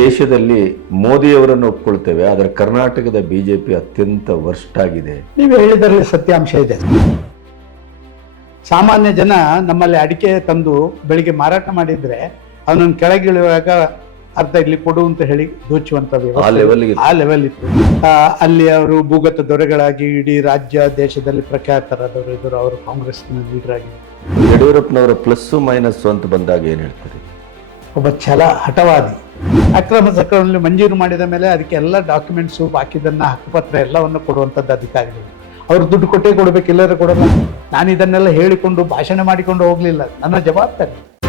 ದೇಶದಲ್ಲಿ ಮೋದಿಯವರನ್ನು ಒಪ್ಕೊಳ್ತೇವೆ ಆದರೆ ಕರ್ನಾಟಕದ ಬಿಜೆಪಿ ಅತ್ಯಂತ ವರ್ಸ್ಟ್ ಆಗಿದೆ. ನೀವು ಹೇಳಿದರಲ್ಲಿ ಸತ್ಯಾಂಶ ಇದೆ. ಸಾಮಾನ್ಯ ಜನ ನಮ್ಮಲ್ಲಿ ಅಡಿಕೆ ತಂದು ಬೆಳಿಗ್ಗೆ ಮಾರಾಟ ಮಾಡಿದ್ರೆ ಅವನನ್ನು ಕೆಳಗಿಳಿಯುವಾಗ ಅರ್ಧ ಇಲ್ಲಿ ಕೊಡು ಅಂತ ಹೇಳಿ ದೋಚುವಂತ ಆ ಲೆವೆಲ್ಗೆ ಆ ಲೆವೆಲ್ ಇತ್ತು. ಆ, ಅಲ್ಲಿ ಅವರು ಭೂಗತ ದೊರೆಗಳಾಗಿ ಇಡೀ ರಾಜ್ಯ ದೇಶದಲ್ಲಿ ಪ್ರಖ್ಯಾತರಾದವರು ಇದ್ದರು ಅವರು ಕಾಂಗ್ರೆಸ್ನ ಲೀಡರ್ ಆಗಿ. ಯಡಿಯೂರಪ್ಪನವರ ಪ್ಲಸ್ಸು ಮೈನಸ್ಸು ಅಂತ ಬಂದಾಗ ಏನು ಹೇಳ್ತಾರೆ? ಒಬ್ಬ ಛಲ ಹಠವಾದಿ. ಅಕ್ರಮ ಸಕ್ರಮದಲ್ಲಿ ಮಂಜೂರು ಮಾಡಿದ ಮೇಲೆ ಅದಕ್ಕೆ ಎಲ್ಲ ಡಾಕ್ಯುಮೆಂಟ್ಸು ಬಾಕಿದನ್ನ, ಹಕ್ಕುಪತ್ರ ಎಲ್ಲವನ್ನು ಕೊಡುವಂಥದ್ದು ಅಧಿಕಾರಿಗಳು. ಅವ್ರು ದುಡ್ಡು ಕೊಟ್ಟೇ ಕೊಡಬೇಕು, ಎಲ್ಲರೂ ಕೊಡಲ್ಲ. ನಾನು ಇದನ್ನೆಲ್ಲ ಹೇಳಿಕೊಂಡು, ಭಾಷಣ ಮಾಡಿಕೊಂಡು ಹೋಗಲಿಲ್ಲ. ನನ್ನ ಜವಾಬ್ದಾರಿ.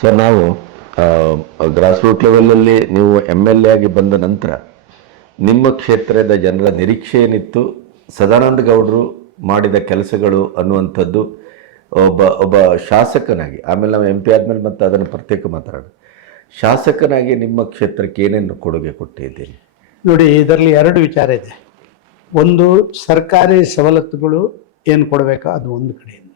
ಸರ್ ನಾವು ಗ್ರಾಸ್ ರೂಟ್ ಲೆವೆಲಲ್ಲಿ ನೀವು ಎಂ ಎಲ್ ಎ ಆಗಿ ಬಂದ ನಂತರ ನಿಮ್ಮ ಕ್ಷೇತ್ರದ ಜನರ ನಿರೀಕ್ಷೆ ಏನಿತ್ತು? ಸದಾನಂದ ಗೌಡರು ಮಾಡಿದ ಕೆಲಸಗಳು ಅನ್ನುವಂಥದ್ದು ಒಬ್ಬ ಒಬ್ಬ ಶಾಸಕನಾಗಿ, ಆಮೇಲೆ ನಾವು ಎಂ ಪಿ ಆದಮೇಲೆ ಮತ್ತೆ ಅದನ್ನು ಪ್ರತ್ಯೇಕ ಮಾತಾಡೋಣ. ಶಾಸಕನಾಗಿ ನಿಮ್ಮ ಕ್ಷೇತ್ರಕ್ಕೆ ಏನೇನು ಕೊಡುಗೆ ಕೊಟ್ಟಿದ್ದೀರಿ? ನೋಡಿ, ಇದರಲ್ಲಿ ಎರಡು ವಿಚಾರ ಇದೆ. ಒಂದು ಸರ್ಕಾರಿ ಸವಲತ್ತುಗಳು ಏನು ಕೊಡಬೇಕು ಅದು ಒಂದು ಕಡೆಯಿಂದ.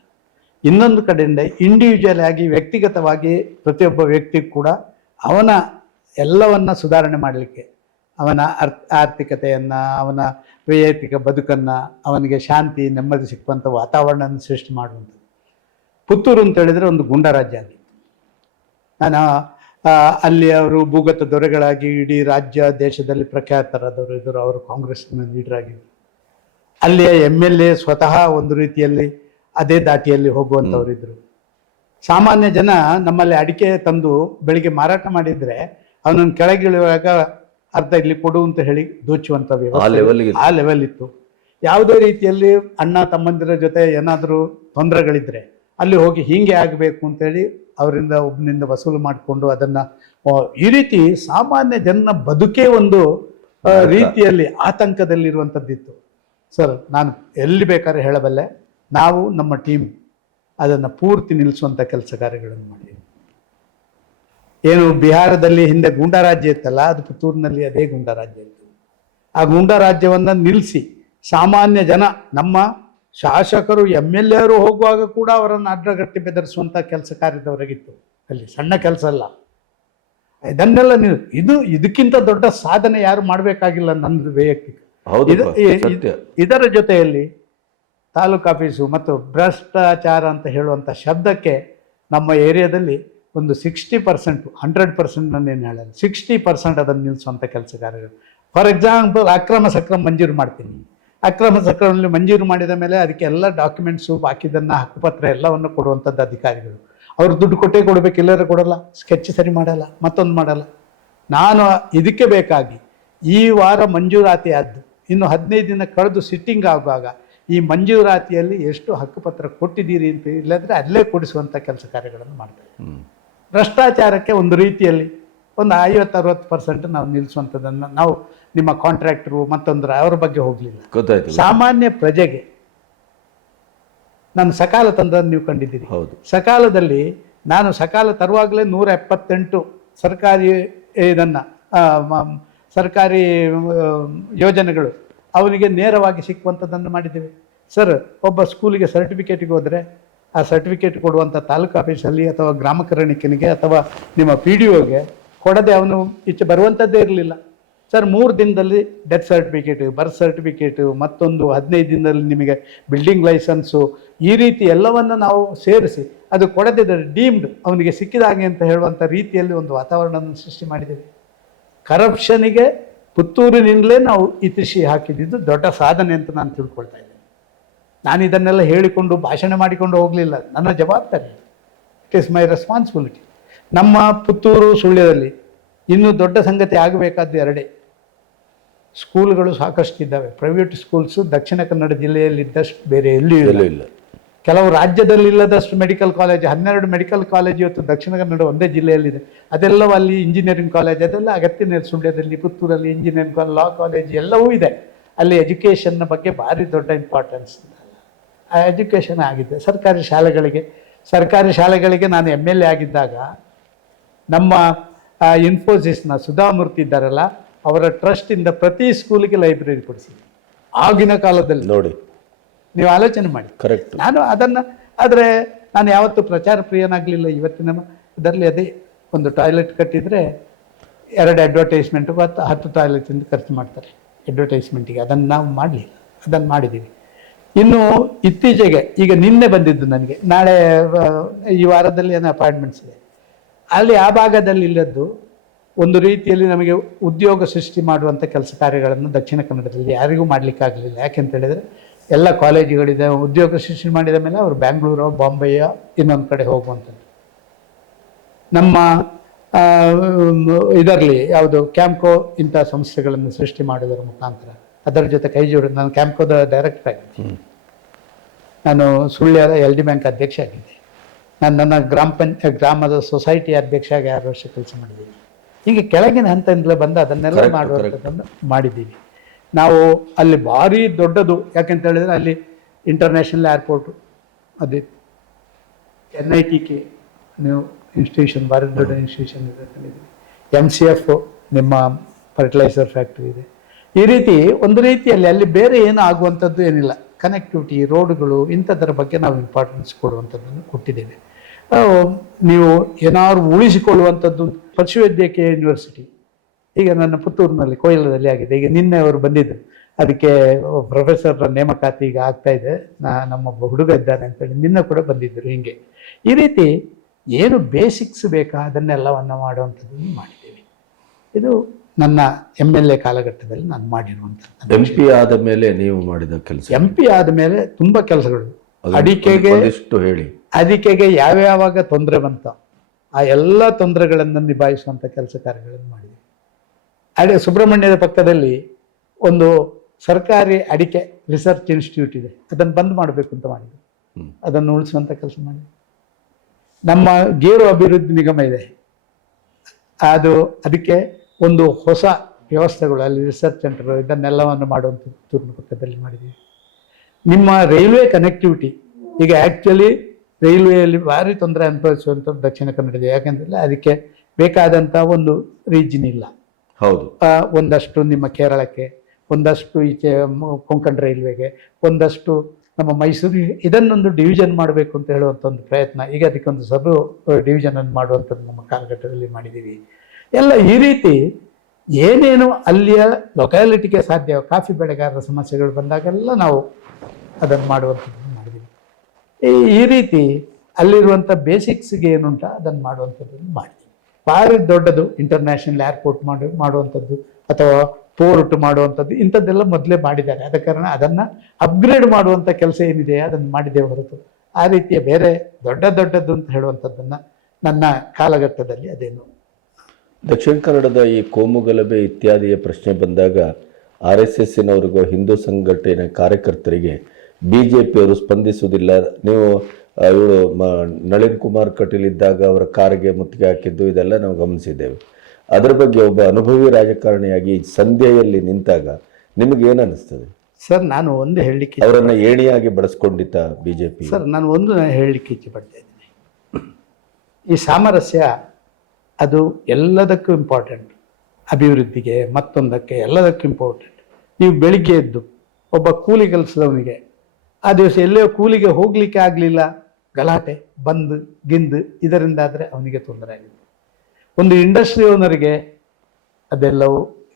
ಇನ್ನೊಂದು ಕಡೆಯಿಂದ ಇಂಡಿವಿಜುವಲ್ ಆಗಿ ವ್ಯಕ್ತಿಗತವಾಗಿ ಪ್ರತಿಯೊಬ್ಬ ವ್ಯಕ್ತಿ ಕೂಡ ಅವನ ಎಲ್ಲವನ್ನ ಸುಧಾರಣೆ ಮಾಡಲಿಕ್ಕೆ, ಅವನ ಅರ್ಥ ಆರ್ಥಿಕತೆಯನ್ನು, ಅವನ ವೈಯಕ್ತಿಕ ಬದುಕನ್ನು, ಅವನಿಗೆ ಶಾಂತಿ, ನೆಮ್ಮದಿ ಸಿಕ್ಕುವಂಥ ವಾತಾವರಣವನ್ನು ಸೃಷ್ಟಿ ಮಾಡುವಂಥದ್ದು. ಪುತ್ತೂರು ಅಂತ ಹೇಳಿದರೆ ಒಂದು ಗುಂಡ ರಾಜ್ಯ ಆಗಿತ್ತು ನಾನು ಅಲ್ಲಿ ಅವರು ಭೂಗತ ದೊರೆಗಳಾಗಿ ಇಡೀ ರಾಜ್ಯ, ದೇಶದಲ್ಲಿ ಪ್ರಖ್ಯಾತರಾದವರು ಇದ್ದರು, ಅವರು ಕಾಂಗ್ರೆಸ್ನ ಲೀಡರ್ ಆಗಿದ್ದರು. ಅಲ್ಲಿಯ ಎಂ ಎಲ್ ಎ ಸ್ವತಃ ಒಂದು ರೀತಿಯಲ್ಲಿ ಅದೇ ದಾಟಿಯಲ್ಲಿ ಹೋಗುವಂಥವ್ರು ಇದ್ರು ಸಾಮಾನ್ಯ ಜನ ನಮ್ಮಲ್ಲಿ ಅಡಿಕೆ ತಂದು ಬೆಳಿಗ್ಗೆ ಮಾರಾಟ ಮಾಡಿದ್ರೆ ಅವನನ್ನು ಕೆಳಗಿಳಿಯುವಾಗ ಅರ್ಧ ಇಲ್ಲಿ ಕೊಡು ಅಂತ ಹೇಳಿ ದೋಚುವಂಥ ಆ ವ್ಯವಸ್ಥೆ ಆ ಲೆವೆಲ್ ಇತ್ತು. ಯಾವುದೇ ರೀತಿಯಲ್ಲಿ ಅಣ್ಣ ತಮ್ಮಂದಿರ ಜೊತೆ ಏನಾದರೂ ತೊಂದರೆಗಳಿದ್ರೆ ಅಲ್ಲಿ ಹೋಗಿ ಹೀಗೆ ಆಗಬೇಕು ಅಂತೇಳಿ ಅವರಿಂದ ಒಬ್ಬನಿಂದ ವಸೂಲು ಮಾಡಿಕೊಂಡು ಅದನ್ನ ಈ ರೀತಿ ಸಾಮಾನ್ಯ ಜನನ ಬದುಕೇ ಒಂದು. ರೀತಿಯಲ್ಲಿ ಆತಂಕದಲ್ಲಿರುವಂಥದ್ದಿತ್ತು ಸರ್ ನಾನು ಎಲ್ಲಿ ಬೇಕಾದ್ರೆ ಹೇಳಬಲ್ಲೆ. ನಾವು ನಮ್ಮ ಟೀಮ್ ಅದನ್ನು ಪೂರ್ತಿ ನಿಲ್ಲಿಸುವಂಥ ಕೆಲಸ ಕಾರ್ಯಗಳನ್ನು ಮಾಡಿದ್ದೀವಿ. ಏನು ಬಿಹಾರದಲ್ಲಿ ಹಿಂದೆ ಗೂಂಡಾ ರಾಜ್ಯ ಇತ್ತಲ್ಲ ಅದು ಪುತ್ತೂರಿನಲ್ಲಿ ಅದೇ ಗೂಂಡಾ ರಾಜ್ಯ ಇತ್ತು. ಆ ಗೂಂಡಾ ರಾಜ್ಯವನ್ನು ನಿಲ್ಲಿಸಿ ಸಾಮಾನ್ಯ ಜನ ನಮ್ಮ ಶಾಸಕರು ಎಂ ಎಲ್ ಎರು ಹೋಗುವಾಗ ಕೂಡ ಅವರನ್ನು ಅಡ್ಡಗಟ್ಟಿ ಬೆದರಿಸುವಂಥ ಕೆಲಸ ಕಾರ್ಯದವರೆಗಿತ್ತು ಅಲ್ಲಿ ಸಣ್ಣ ಕೆಲಸ ಅಲ್ಲ. ಇದನ್ನೆಲ್ಲ ನೀವು ಇದು ಇದಕ್ಕಿಂತ ದೊಡ್ಡ ಸಾಧನೆ ಯಾರು ಮಾಡಬೇಕಾಗಿಲ್ಲ ನನ್ನದು ವೈಯಕ್ತಿಕ. ಇದರ ಜೊತೆಯಲ್ಲಿ ತಾಲೂಕು ಆಫೀಸು ಮತ್ತು ಭ್ರಷ್ಟಾಚಾರ ಅಂತ ಹೇಳುವಂಥ ಶಬ್ದಕ್ಕೆ ನಮ್ಮ ಏರಿಯಾದಲ್ಲಿ ಒಂದು ಸಿಕ್ಸ್ಟಿ ಪರ್ಸೆಂಟು ಹಂಡ್ರೆಡ್ ಪರ್ಸೆಂಟ್ ನಾನೇನು ಹೇಳಲ್ಲ. ಸಿಕ್ಸ್ಟಿ ಪರ್ಸೆಂಟ್ ಅದನ್ನು ನಿಲ್ಲಿಸುವಂಥ ಕೆಲಸಗಾರರು. ಫಾರ್ ಎಕ್ಸಾಂಪಲ್ ಅಕ್ರಮ ಸಕ್ರಮ ಮಂಜೂರು ಮಾಡ್ತೀನಿ. ಅಕ್ರಮ ಸಕ್ರಮದಲ್ಲಿ ಮಂಜೂರು ಮಾಡಿದ ಮೇಲೆ ಅದಕ್ಕೆ ಎಲ್ಲ ಡಾಕ್ಯುಮೆಂಟ್ಸು ಬಾಕಿದನ್ನು, ಹಕ್ಕುಪತ್ರ ಎಲ್ಲವನ್ನು ಕೊಡುವಂಥದ್ದು ಅಧಿಕಾರಿಗಳು. ಅವರು ದುಡ್ಡು ಕೊಟ್ಟೇ ಕೊಡಬೇಕು ಎಲ್ಲರೂ ಕೊಡಲ್ಲ ಸ್ಕೆಚ್ ಸರಿ ಮಾಡಲ್ಲ, ಮತ್ತೊಂದು ಮಾಡಲ್ಲ. ನಾನು ಇದಕ್ಕೆ ಬೇಕಾಗಿ ಈ ವಾರ ಮಂಜೂರಾತಿ ಆದ್ದು ಇನ್ನು ಹದಿನೈದು ದಿನ ಕಳೆದು ಸಿಟ್ಟಿಂಗ್ ಆಗುವಾಗ ಈ ಮಂಜೂರಾತಿಯಲ್ಲಿ ಎಷ್ಟು ಹಕ್ಕುಪತ್ರ ಕೊಟ್ಟಿದ್ದೀರಿ ಅಂತ ಇಲ್ಲದ್ರೆ ಅಲ್ಲೇ ಕೊಡಿಸುವಂಥ ಕೆಲಸ ಕಾರ್ಯಗಳನ್ನು ಮಾಡ್ತಾರೆ. ಭ್ರಷ್ಟಾಚಾರಕ್ಕೆ ಒಂದು ರೀತಿಯಲ್ಲಿ ಒಂದು ಐವತ್ತು ಅರವತ್ತು ಪರ್ಸೆಂಟ್ ನಾವು ನಿಲ್ಲಿಸುವಂಥದ್ದನ್ನು ನಾವು ನಿಮ್ಮ ಕಾಂಟ್ರಾಕ್ಟರು ಮತ್ತೊಂದರ ಅವ್ರ ಬಗ್ಗೆ ಹೋಗಲಿಲ್ಲ. ಗೊತ್ತಾಯ್ತು. ಸಾಮಾನ್ಯ ಪ್ರಜೆಗೆ ನಾನು ಸಕಾಲ ತಂದ ನೀವು ಕಂಡಿದ್ದೀರಿ. ಹೌದು. ಸಕಾಲದಲ್ಲಿ ನಾನು ಸಕಾಲ ತರುವಾಗಲೇ ನೂರ ಎಪ್ಪತ್ತೆಂಟು ಸರ್ಕಾರಿ ಇದನ್ನು ಸರ್ಕಾರಿ ಯೋಜನೆಗಳು ಅವನಿಗೆ ನೇರವಾಗಿ ಸಿಕ್ಕುವಂಥದ್ದನ್ನು ಮಾಡಿದ್ದೇವೆ. ಸರ್ ಒಬ್ಬ ಸ್ಕೂಲಿಗೆ ಸರ್ಟಿಫಿಕೇಟಿಗೆ ಹೋದರೆ ಆ ಸರ್ಟಿಫಿಕೇಟ್ ಕೊಡುವಂಥ ತಾಲೂಕು ಆಫೀಸಲ್ಲಿ ಅಥವಾ ಗ್ರಾಮ ಕರಣಿಕನಿಗೆ ಅಥವಾ ನಿಮ್ಮ ಪಿ ಡಿ ಒಗೆ ಕೊಡದೆ ಅವನು ಈಚೆ ಬರುವಂಥದ್ದೇ ಇರಲಿಲ್ಲ. ಸರ್ ಮೂರು ದಿನದಲ್ಲಿ ಡೆತ್ ಸರ್ಟಿಫಿಕೇಟ್ ಬರ್ತ್ ಸರ್ಟಿಫಿಕೇಟು ಮತ್ತೊಂದು ಹದಿನೈದು ದಿನದಲ್ಲಿ ನಿಮಗೆ ಬಿಲ್ಡಿಂಗ್ ಲೈಸೆನ್ಸು ಈ ರೀತಿ ಎಲ್ಲವನ್ನು ನಾವು ಸೇರಿಸಿ ಅದು ಕೊಡದಿದ್ದರೆ ಡೀಮ್ಡ್ ಅವನಿಗೆ ಸಿಕ್ಕಿದ ಹಾಗೆ ಅಂತ ಹೇಳುವಂಥ ರೀತಿಯಲ್ಲಿ ಒಂದು ವಾತಾವರಣವನ್ನು ಸೃಷ್ಟಿ ಮಾಡಿದ್ದೇವೆ. ಕರಪ್ಷನಿಗೆ ಪುತ್ತೂರಿನಿಂದಲೇ ನಾವು ಇತಿಶಿ ಹಾಕಿದ್ದು ದೊಡ್ಡ ಸಾಧನೆ ಅಂತ ನಾನು ತಿಳ್ಕೊಳ್ತಾ ಇದ್ದೇನೆ. ನಾನು ಇದನ್ನೆಲ್ಲ ಹೇಳಿಕೊಂಡು ಭಾಷಣ ಮಾಡಿಕೊಂಡು ಹೋಗಲಿಲ್ಲ. ನನ್ನ ಜವಾಬ್ದಾರಿ ಇಟ್ ಈಸ್ ಮೈ ರೆಸ್ಪಾನ್ಸಿಬಿಲಿಟಿ ನಮ್ಮ ಪುತ್ತೂರು ಸುಳ್ಯದಲ್ಲಿ ಇನ್ನೂ ದೊಡ್ಡ ಸಂಗತಿ ಆಗಬೇಕಾದ್ದು ಎರಡೇ. ಸ್ಕೂಲ್ಗಳು ಸಾಕಷ್ಟು ಇದ್ದಾವೆ ಪ್ರೈವೇಟ್ ಸ್ಕೂಲ್ಸು ದಕ್ಷಿಣ ಕನ್ನಡ ಜಿಲ್ಲೆಯಲ್ಲಿದ್ದಷ್ಟು ಬೇರೆ ಎಲ್ಲಿಯೂ ಇಲ್ಲ. ಎಲ್ಲೂ ಇಲ್ಲ. ಕೆಲವು ರಾಜ್ಯದಲ್ಲಿ ಇಲ್ಲದಷ್ಟು ಮೆಡಿಕಲ್ ಕಾಲೇಜ್ ಹನ್ನೆರಡು ಮೆಡಿಕಲ್ ಕಾಲೇಜ್ ಇವತ್ತು ದಕ್ಷಿಣ ಕನ್ನಡ ಒಂದೇ ಜಿಲ್ಲೆಯಲ್ಲಿದೆ. ಅದೆಲ್ಲವೂ ಅಲ್ಲಿ ಇಂಜಿನಿಯರಿಂಗ್ ಕಾಲೇಜ್ ಅದೆಲ್ಲ ಅಗತ್ಯ ಸುಳ್ಯದಲ್ಲಿ ಪುತ್ತೂರಲ್ಲಿ ಇಂಜಿನಿಯರಿಂಗ್ ಕಾಲೇಜ್ ಲಾ ಕಾಲೇಜ್ ಎಲ್ಲವೂ ಇದೆ. ಅಲ್ಲಿ ಎಜುಕೇಷನ್ನ ಬಗ್ಗೆ ಭಾರಿ ದೊಡ್ಡ ಇಂಪಾರ್ಟೆನ್ಸ್ ಆ ಎಜುಕೇಷನ್ ಆಗಿದೆ. ಸರ್ಕಾರಿ ಶಾಲೆಗಳಿಗೆ ಸರ್ಕಾರಿ ಶಾಲೆಗಳಿಗೆ ನಾನು ಎಂ ಎಲ್ ಎ ಆಗಿದ್ದಾಗ ನಮ್ಮ ಇನ್ಫೋಸಿಸ್ನ ಸುಧಾಮೂರ್ತಿ ಇದ್ದಾರಲ್ಲ, ಅವರ ಟ್ರಸ್ಟಿಂದ ಪ್ರತಿ ಸ್ಕೂಲಿಗೆ ಲೈಬ್ರರಿ ಕೊಡಿಸಿದ್ವಿ ಆಗಿನ ಕಾಲದಲ್ಲಿ. ನೋಡಿ ನೀವು ಆಲೋಚನೆ ಮಾಡಿ. ಕರೆಕ್ಟ್ ನಾನು ಅದನ್ನು ಆದರೆ ನಾನು ಯಾವತ್ತೂ ಪ್ರಚಾರ ಪ್ರಿಯನಾಗಲಿಲ್ಲ ಇವತ್ತಿನ ಇದರಲ್ಲಿ ಅದೇ ಒಂದು ಟಾಯ್ಲೆಟ್ ಕಟ್ಟಿದರೆ ಎರಡು ಅಡ್ವರ್ಟೈಸ್ಮೆಂಟು ಹತ್ತು ಹತ್ತು ಟಾಯ್ಲೆಟ್ ಎಂದು ಖರ್ಚು ಮಾಡ್ತಾರೆ. ಅಡ್ವರ್ಟೈಸ್ಮೆಂಟಿಗೆ ಅದನ್ನು ನಾವು ಮಾಡಲಿ ಅದನ್ನು ಮಾಡಿದ್ದೀವಿ ಇನ್ನು ಇತ್ತೀಚೆಗೆ ಈಗ ನಿನ್ನೆ ಬಂದಿದ್ದು ನನಗೆ. ನಾಳೆ ಈ ವಾರದಲ್ಲಿ ಏನೋ ಅಪಾಯಿಂಟ್ಮೆಂಟ್ಸ್ ಇದೆ. ಅಲ್ಲಿ ಆ ಭಾಗದಲ್ಲಿ ಇಲ್ಲದ್ದು ಒಂದು ರೀತಿಯಲ್ಲಿ ನಮಗೆ ಉದ್ಯೋಗ ಸೃಷ್ಟಿ ಮಾಡುವಂಥ ಕೆಲಸ ಕಾರ್ಯಗಳನ್ನು ದಕ್ಷಿಣ ಕನ್ನಡದಲ್ಲಿ ಯಾರಿಗೂ ಮಾಡಲಿಕ್ಕಾಗಲಿಲ್ಲ. ಯಾಕೆಂತ ಹೇಳಿದರೆ ಎಲ್ಲ ಕಾಲೇಜುಗಳಿದೆ ಉದ್ಯೋಗ ಸೃಷ್ಟಿ ಮಾಡಿದ ಮೇಲೆ ಅವರು ಬ್ಯಾಂಗ್ಳೂರು ಬಾಂಬೆಯ ಇನ್ನೊಂದು ಕಡೆ ಹೋಗುವಂಥದ್ದು. ನಮ್ಮ ಇದರಲ್ಲಿ ಯಾವುದು ಕ್ಯಾಂಪ್ಕೋ ಇಂಥ ಸಂಸ್ಥೆಗಳನ್ನು ಸೃಷ್ಟಿ ಮಾಡೋದರ ಮುಖಾಂತರ ಅದರ ಜೊತೆ ಕೈ ಜೋಡಿ ನಾನು ಕ್ಯಾಂಪ್ಕೋದ ಡೈರೆಕ್ಟರ್ ಆಗಿದ್ದೆ. ನಾನು ಸುಳ್ಯದ ಎಲ್ ಡಿ ಬ್ಯಾಂಕ್ ಅಧ್ಯಕ್ಷ ಆಗಿದ್ದೆ. ನಾನು ನನ್ನ ಗ್ರಾಮ ಪಂಚ ಗ್ರಾಮದ ಸೊಸೈಟಿ ಅಧ್ಯಕ್ಷ ಆಗಿ ಆರು ವರ್ಷ ಕೆಲಸ ಮಾಡಿದ್ದೀನಿ ಹೀಗೆ ಕೆಳಗಿನ ಹಂತದಿಂದಲೇ ಬಂದು ಅದನ್ನೆಲ್ಲ ಮಾಡುವಂಥದ್ದನ್ನು ಮಾಡಿದ್ದೀವಿ. ನಾವು ಅಲ್ಲಿ ಭಾರಿ ದೊಡ್ಡದು ಯಾಕೆಂತ ಹೇಳಿದರೆ ಅಲ್ಲಿ ಇಂಟರ್ನ್ಯಾಷನಲ್ ಏರ್ಪೋರ್ಟು ಅದಿತ್ತು ಎನ್ ಐ ಟಿ ಕೆ ನೀವು ಇನ್ಸ್ಟಿಟ್ಯೂಷನ್ ಭಾರಿ ದೊಡ್ಡ ಇನ್ಸ್ಟಿಟ್ಯೂಷನ್ ಇದೆ ಎಂ ಸಿ ಎಫ್ ನಿಮ್ಮ ಫರ್ಟಿಲೈಸರ್ ಫ್ಯಾಕ್ಟ್ರಿ ಇದೆ. ಈ ರೀತಿ ಒಂದು ರೀತಿಯಲ್ಲಿ ಅಲ್ಲಿ ಬೇರೆ ಏನು ಆಗುವಂಥದ್ದು ಏನಿಲ್ಲ. ಕನೆಕ್ಟಿವಿಟಿ ರೋಡ್ಗಳು ಇಂಥದ್ದರ ಬಗ್ಗೆ ನಾವು ಇಂಪಾರ್ಟೆನ್ಸ್ ಕೊಡುವಂಥದ್ದನ್ನು ಕೊಟ್ಟಿದ್ದೇವೆ. ನೀವು ಏನಾದ್ರು ಉಳಿಸಿಕೊಳ್ಳುವಂಥದ್ದು ಪಶುವೈದ್ಯಕೀಯ ಯೂನಿವರ್ಸಿಟಿ ಈಗ ನನ್ನ ಪುತ್ತೂರಿನಲ್ಲಿ ಕೋಯಿಲದಲ್ಲಿ ಆಗಿದೆ. ಈಗ ನಿನ್ನೆ ಅವರು ಬಂದಿದ್ದರು ಅದಕ್ಕೆ ಪ್ರೊಫೆಸರ್ ನೇಮಕಾತಿ ಈಗ ಆಗ್ತಾ ಇದೆ. ನಾ ನಮ್ಮೊಬ್ಬ ಹುಡುಗ ಇದ್ದಾನೆ ಅಂತೇಳಿ ನಿನ್ನೆ ಕೂಡ ಬಂದಿದ್ದರು ಹಿಂಗೆ. ಈ ರೀತಿ ಏನು ಬೇಸಿಕ್ಸ್ ಬೇಕಾ? ಅದನ್ನೆಲ್ಲವನ್ನು ಮಾಡುವಂಥದ್ದನ್ನು ಮಾಡಿದ್ದೀವಿ. ಇದು ನನ್ನ ಎಂ ಎಲ್ ಎ ಕಾಲಘಟ್ಟದಲ್ಲಿ ನಾನು ಮಾಡಿರುವಂಥದ್ದು. ಎಂ ಪಿ ಆದ ಮೇಲೆ ನೀವು ಮಾಡಿದ ಕೆಲಸ? ಎಂ ಪಿ ಆದಮೇಲೆ ತುಂಬ ಕೆಲಸಗಳು. ಅಡಿಕೆಗೆ ಎಷ್ಟು ಹೇಳಿ. ಅಡಿಕೆಗೆ ಯಾವ್ಯಾವಾಗ ತೊಂದರೆ ಬಂತ ಆ ಎಲ್ಲ ತೊಂದರೆಗಳನ್ನು ನಿಭಾಯಿಸುವಂಥ ಕೆಲಸ ಕಾರ್ಯಗಳನ್ನು ಮಾಡಿದ್ವಿ ಅಡಿ ಸುಬ್ರಹ್ಮಣ್ಯದ ಪಕ್ಕದಲ್ಲಿ ಒಂದು ಸರ್ಕಾರಿ ಅಡಿಕೆ ರಿಸರ್ಚ್ ಇನ್ಸ್ಟಿಟ್ಯೂಟ್ ಇದೆ. ಅದನ್ನು ಬಂದ್ ಮಾಡಬೇಕು ಅಂತ ಮಾಡಿದ್ರು. ಅದನ್ನು ಉಳಿಸುವಂಥ ಕೆಲಸ ಮಾಡಿದ್ರು. ನಮ್ಮ ಗೇರು ಅಭಿವೃದ್ಧಿ ನಿಗಮ ಇದೆ. ಅದು ಅದಕ್ಕೆ ಒಂದು ಹೊಸ ವ್ಯವಸ್ಥೆಗಳು ಅಲ್ಲಿ ರಿಸರ್ಚ್ ಸೆಂಟರ್ ಇದನ್ನೆಲ್ಲವನ್ನು ಮಾಡುವಂಥ ತೂರ್ನ ಪಕ್ಕದಲ್ಲಿ ಮಾಡಿದ್ದೀವಿ. ನಿಮ್ಮ ರೈಲ್ವೆ ಕನೆಕ್ಟಿವಿಟಿ ಈಗ ಆ್ಯಕ್ಚುಲಿ ರೈಲ್ವೆಯಲ್ಲಿ ಭಾರಿ ತೊಂದರೆ ಅನುಭವಿಸುವಂಥದ್ದು ದಕ್ಷಿಣ ಕನ್ನಡ ಯಾಕೆಂದ್ರೆ ಅದಕ್ಕೆ ಬೇಕಾದಂಥ ಒಂದು ರೀಜನ್ ಇಲ್ಲ. ಹೌದು. ಒಂದಷ್ಟು ನಿಮ್ಮ ಕೇರಳಕ್ಕೆ, ಒಂದಷ್ಟು ಈಚೆ ಕೊಂಕಣ ರೈಲ್ವೆಗೆ, ಒಂದಷ್ಟು ನಮ್ಮ ಮೈಸೂರಿಗೆ ಇದನ್ನೊಂದು ಡಿವಿಷನ್ ಮಾಡಬೇಕು ಅಂತ ಹೇಳುವಂಥ ಒಂದು ಪ್ರಯತ್ನ. ಈಗ ಅದಕ್ಕೊಂದು ಸಬ್ ಡಿವಿಷನ್ ಅನ್ನು ಮಾಡುವಂಥದ್ದು ನಮ್ಮ ಕಾಲಘಟ್ಟದಲ್ಲಿ ಮಾಡಿದ್ದೀವಿ. ಎಲ್ಲ ಈ ರೀತಿ ಏನೇನು ಅಲ್ಲಿಯ ಲೊಕ್ಯಾಲಿಟಿಗೆ ಸಾಧ್ಯ, ಕಾಫಿ ಬೆಳೆಗಾರರ ಸಮಸ್ಯೆಗಳು ಬಂದಾಗೆಲ್ಲ ನಾವು ಅದನ್ನು ಮಾಡುವಂಥದ್ದು ಮಾಡಿದ್ದೀವಿ. ಈ ಈ ರೀತಿ ಅಲ್ಲಿರುವಂಥ ಬೇಸಿಕ್ಸ್ಗೆ ಏನುಂಟ, ಅದನ್ನು ಮಾಡುವಂಥದ್ದನ್ನು ಮಾಡಿದ್ದೀವಿ. ಭಾರಿ ದೊಡ್ಡದು ಇಂಟರ್ನ್ಯಾಷನಲ್ ಏರ್ಪೋರ್ಟ್ ಮಾಡಿ, ಮಾಡುವಂಥದ್ದು ಅಥವಾ ಪೋರ್ಟ್ ಮಾಡುವಂಥದ್ದು ಇಂಥದ್ದೆಲ್ಲ ಮೊದಲೇ ಮಾಡಿದ್ದಾರೆ. ಆದ ಕಾರಣ ಅದನ್ನು ಅಪ್ಗ್ರೇಡ್ ಮಾಡುವಂಥ ಕೆಲಸ ಏನಿದೆ ಅದನ್ನು ಮಾಡಿದೆ ಹೊರತು. ಆ ರೀತಿಯ ಬೇರೆ ದೊಡ್ಡ ದೊಡ್ಡದ್ದು ಅಂತ ಹೇಳುವಂಥದ್ದನ್ನು ನನ್ನ ಕಾಲಘಟ್ಟದಲ್ಲಿ ಅದೇನು. ದಕ್ಷಿಣ ಕನ್ನಡದ ಈ ಕೋಮು ಗಲಭೆ ಇತ್ಯಾದಿಯ ಪ್ರಶ್ನೆ ಬಂದಾಗ ಆರ್ ಎಸ್ ಎಸ್ಸಿನವ್ರಿಗೂ ಹಿಂದೂ ಸಂಘಟನೆ ಕಾರ್ಯಕರ್ತರಿಗೆ ಬಿ ಜೆ ಪಿಯವರು ಸ್ಪಂದಿಸುವುದಿಲ್ಲ. ನೀವು ಇವಳು ಮ ನಳಿನ್ ಕುಮಾರ್ ಕಟೀಲ್ ಇದ್ದಾಗ ಅವರ ಕಾರಿಗೆ ಮುತ್ತಿಗೆ ಹಾಕಿದ್ದು ಇದೆಲ್ಲ ನಾವು ಗಮನಿಸಿದ್ದೇವೆ. ಅದರ ಬಗ್ಗೆ ಒಬ್ಬ ಅನುಭವಿ ರಾಜಕಾರಣಿಯಾಗಿ ಸಂಧ್ಯೆಯಲ್ಲಿ ನಿಂತಾಗ ನಿಮಗೆ ಏನು ಅನಿಸ್ತದೆ? ಸರ್ ನಾನು ಒಂದು ಹೇಳಲಿಕ್ಕೆ ಅವರನ್ನು ಏಣಿಯಾಗಿ ಬಳಸ್ಕೊಂಡಿದ್ದ ಬಿ ಜೆ ಪಿ ಸರ್ ನಾನು ಒಂದು ಹೇಳಲಿಕ್ಕೆ ಇಚ್ಛೆ ಪಡ್ತಾ ಇದ್ದೀನಿ. ಈ ಸಾಮರಸ್ಯ ಅದು ಎಲ್ಲದಕ್ಕೂ ಇಂಪಾರ್ಟೆಂಟ್ ಅಭಿವೃದ್ಧಿಗೆ ಮತ್ತೊಂದಕ್ಕೆ ಎಲ್ಲದಕ್ಕೂ ಇಂಪಾರ್ಟೆಂಟ್ ನೀವು ಬೆಳಿಗ್ಗೆ ಎದ್ದು ಒಬ್ಬ ಕೂಲಿ ಕೆಲಸದವನಿಗೆ ಆ ದಿವಸ ಎಲ್ಲೋ ಕೂಲಿಗೆ ಹೋಗಲಿಕ್ಕೆ ಆಗಲಿಲ್ಲ. ಗಲಾಟೆ, ಬಂದ್, ಗಿಂದು ಇದರಿಂದಾದರೆ ಅವನಿಗೆ ತೊಂದರೆ ಆಗಿದೆ. ಒಂದು ಇಂಡಸ್ಟ್ರಿ ಓನರಿಗೆ ಅದೆಲ್ಲವೂ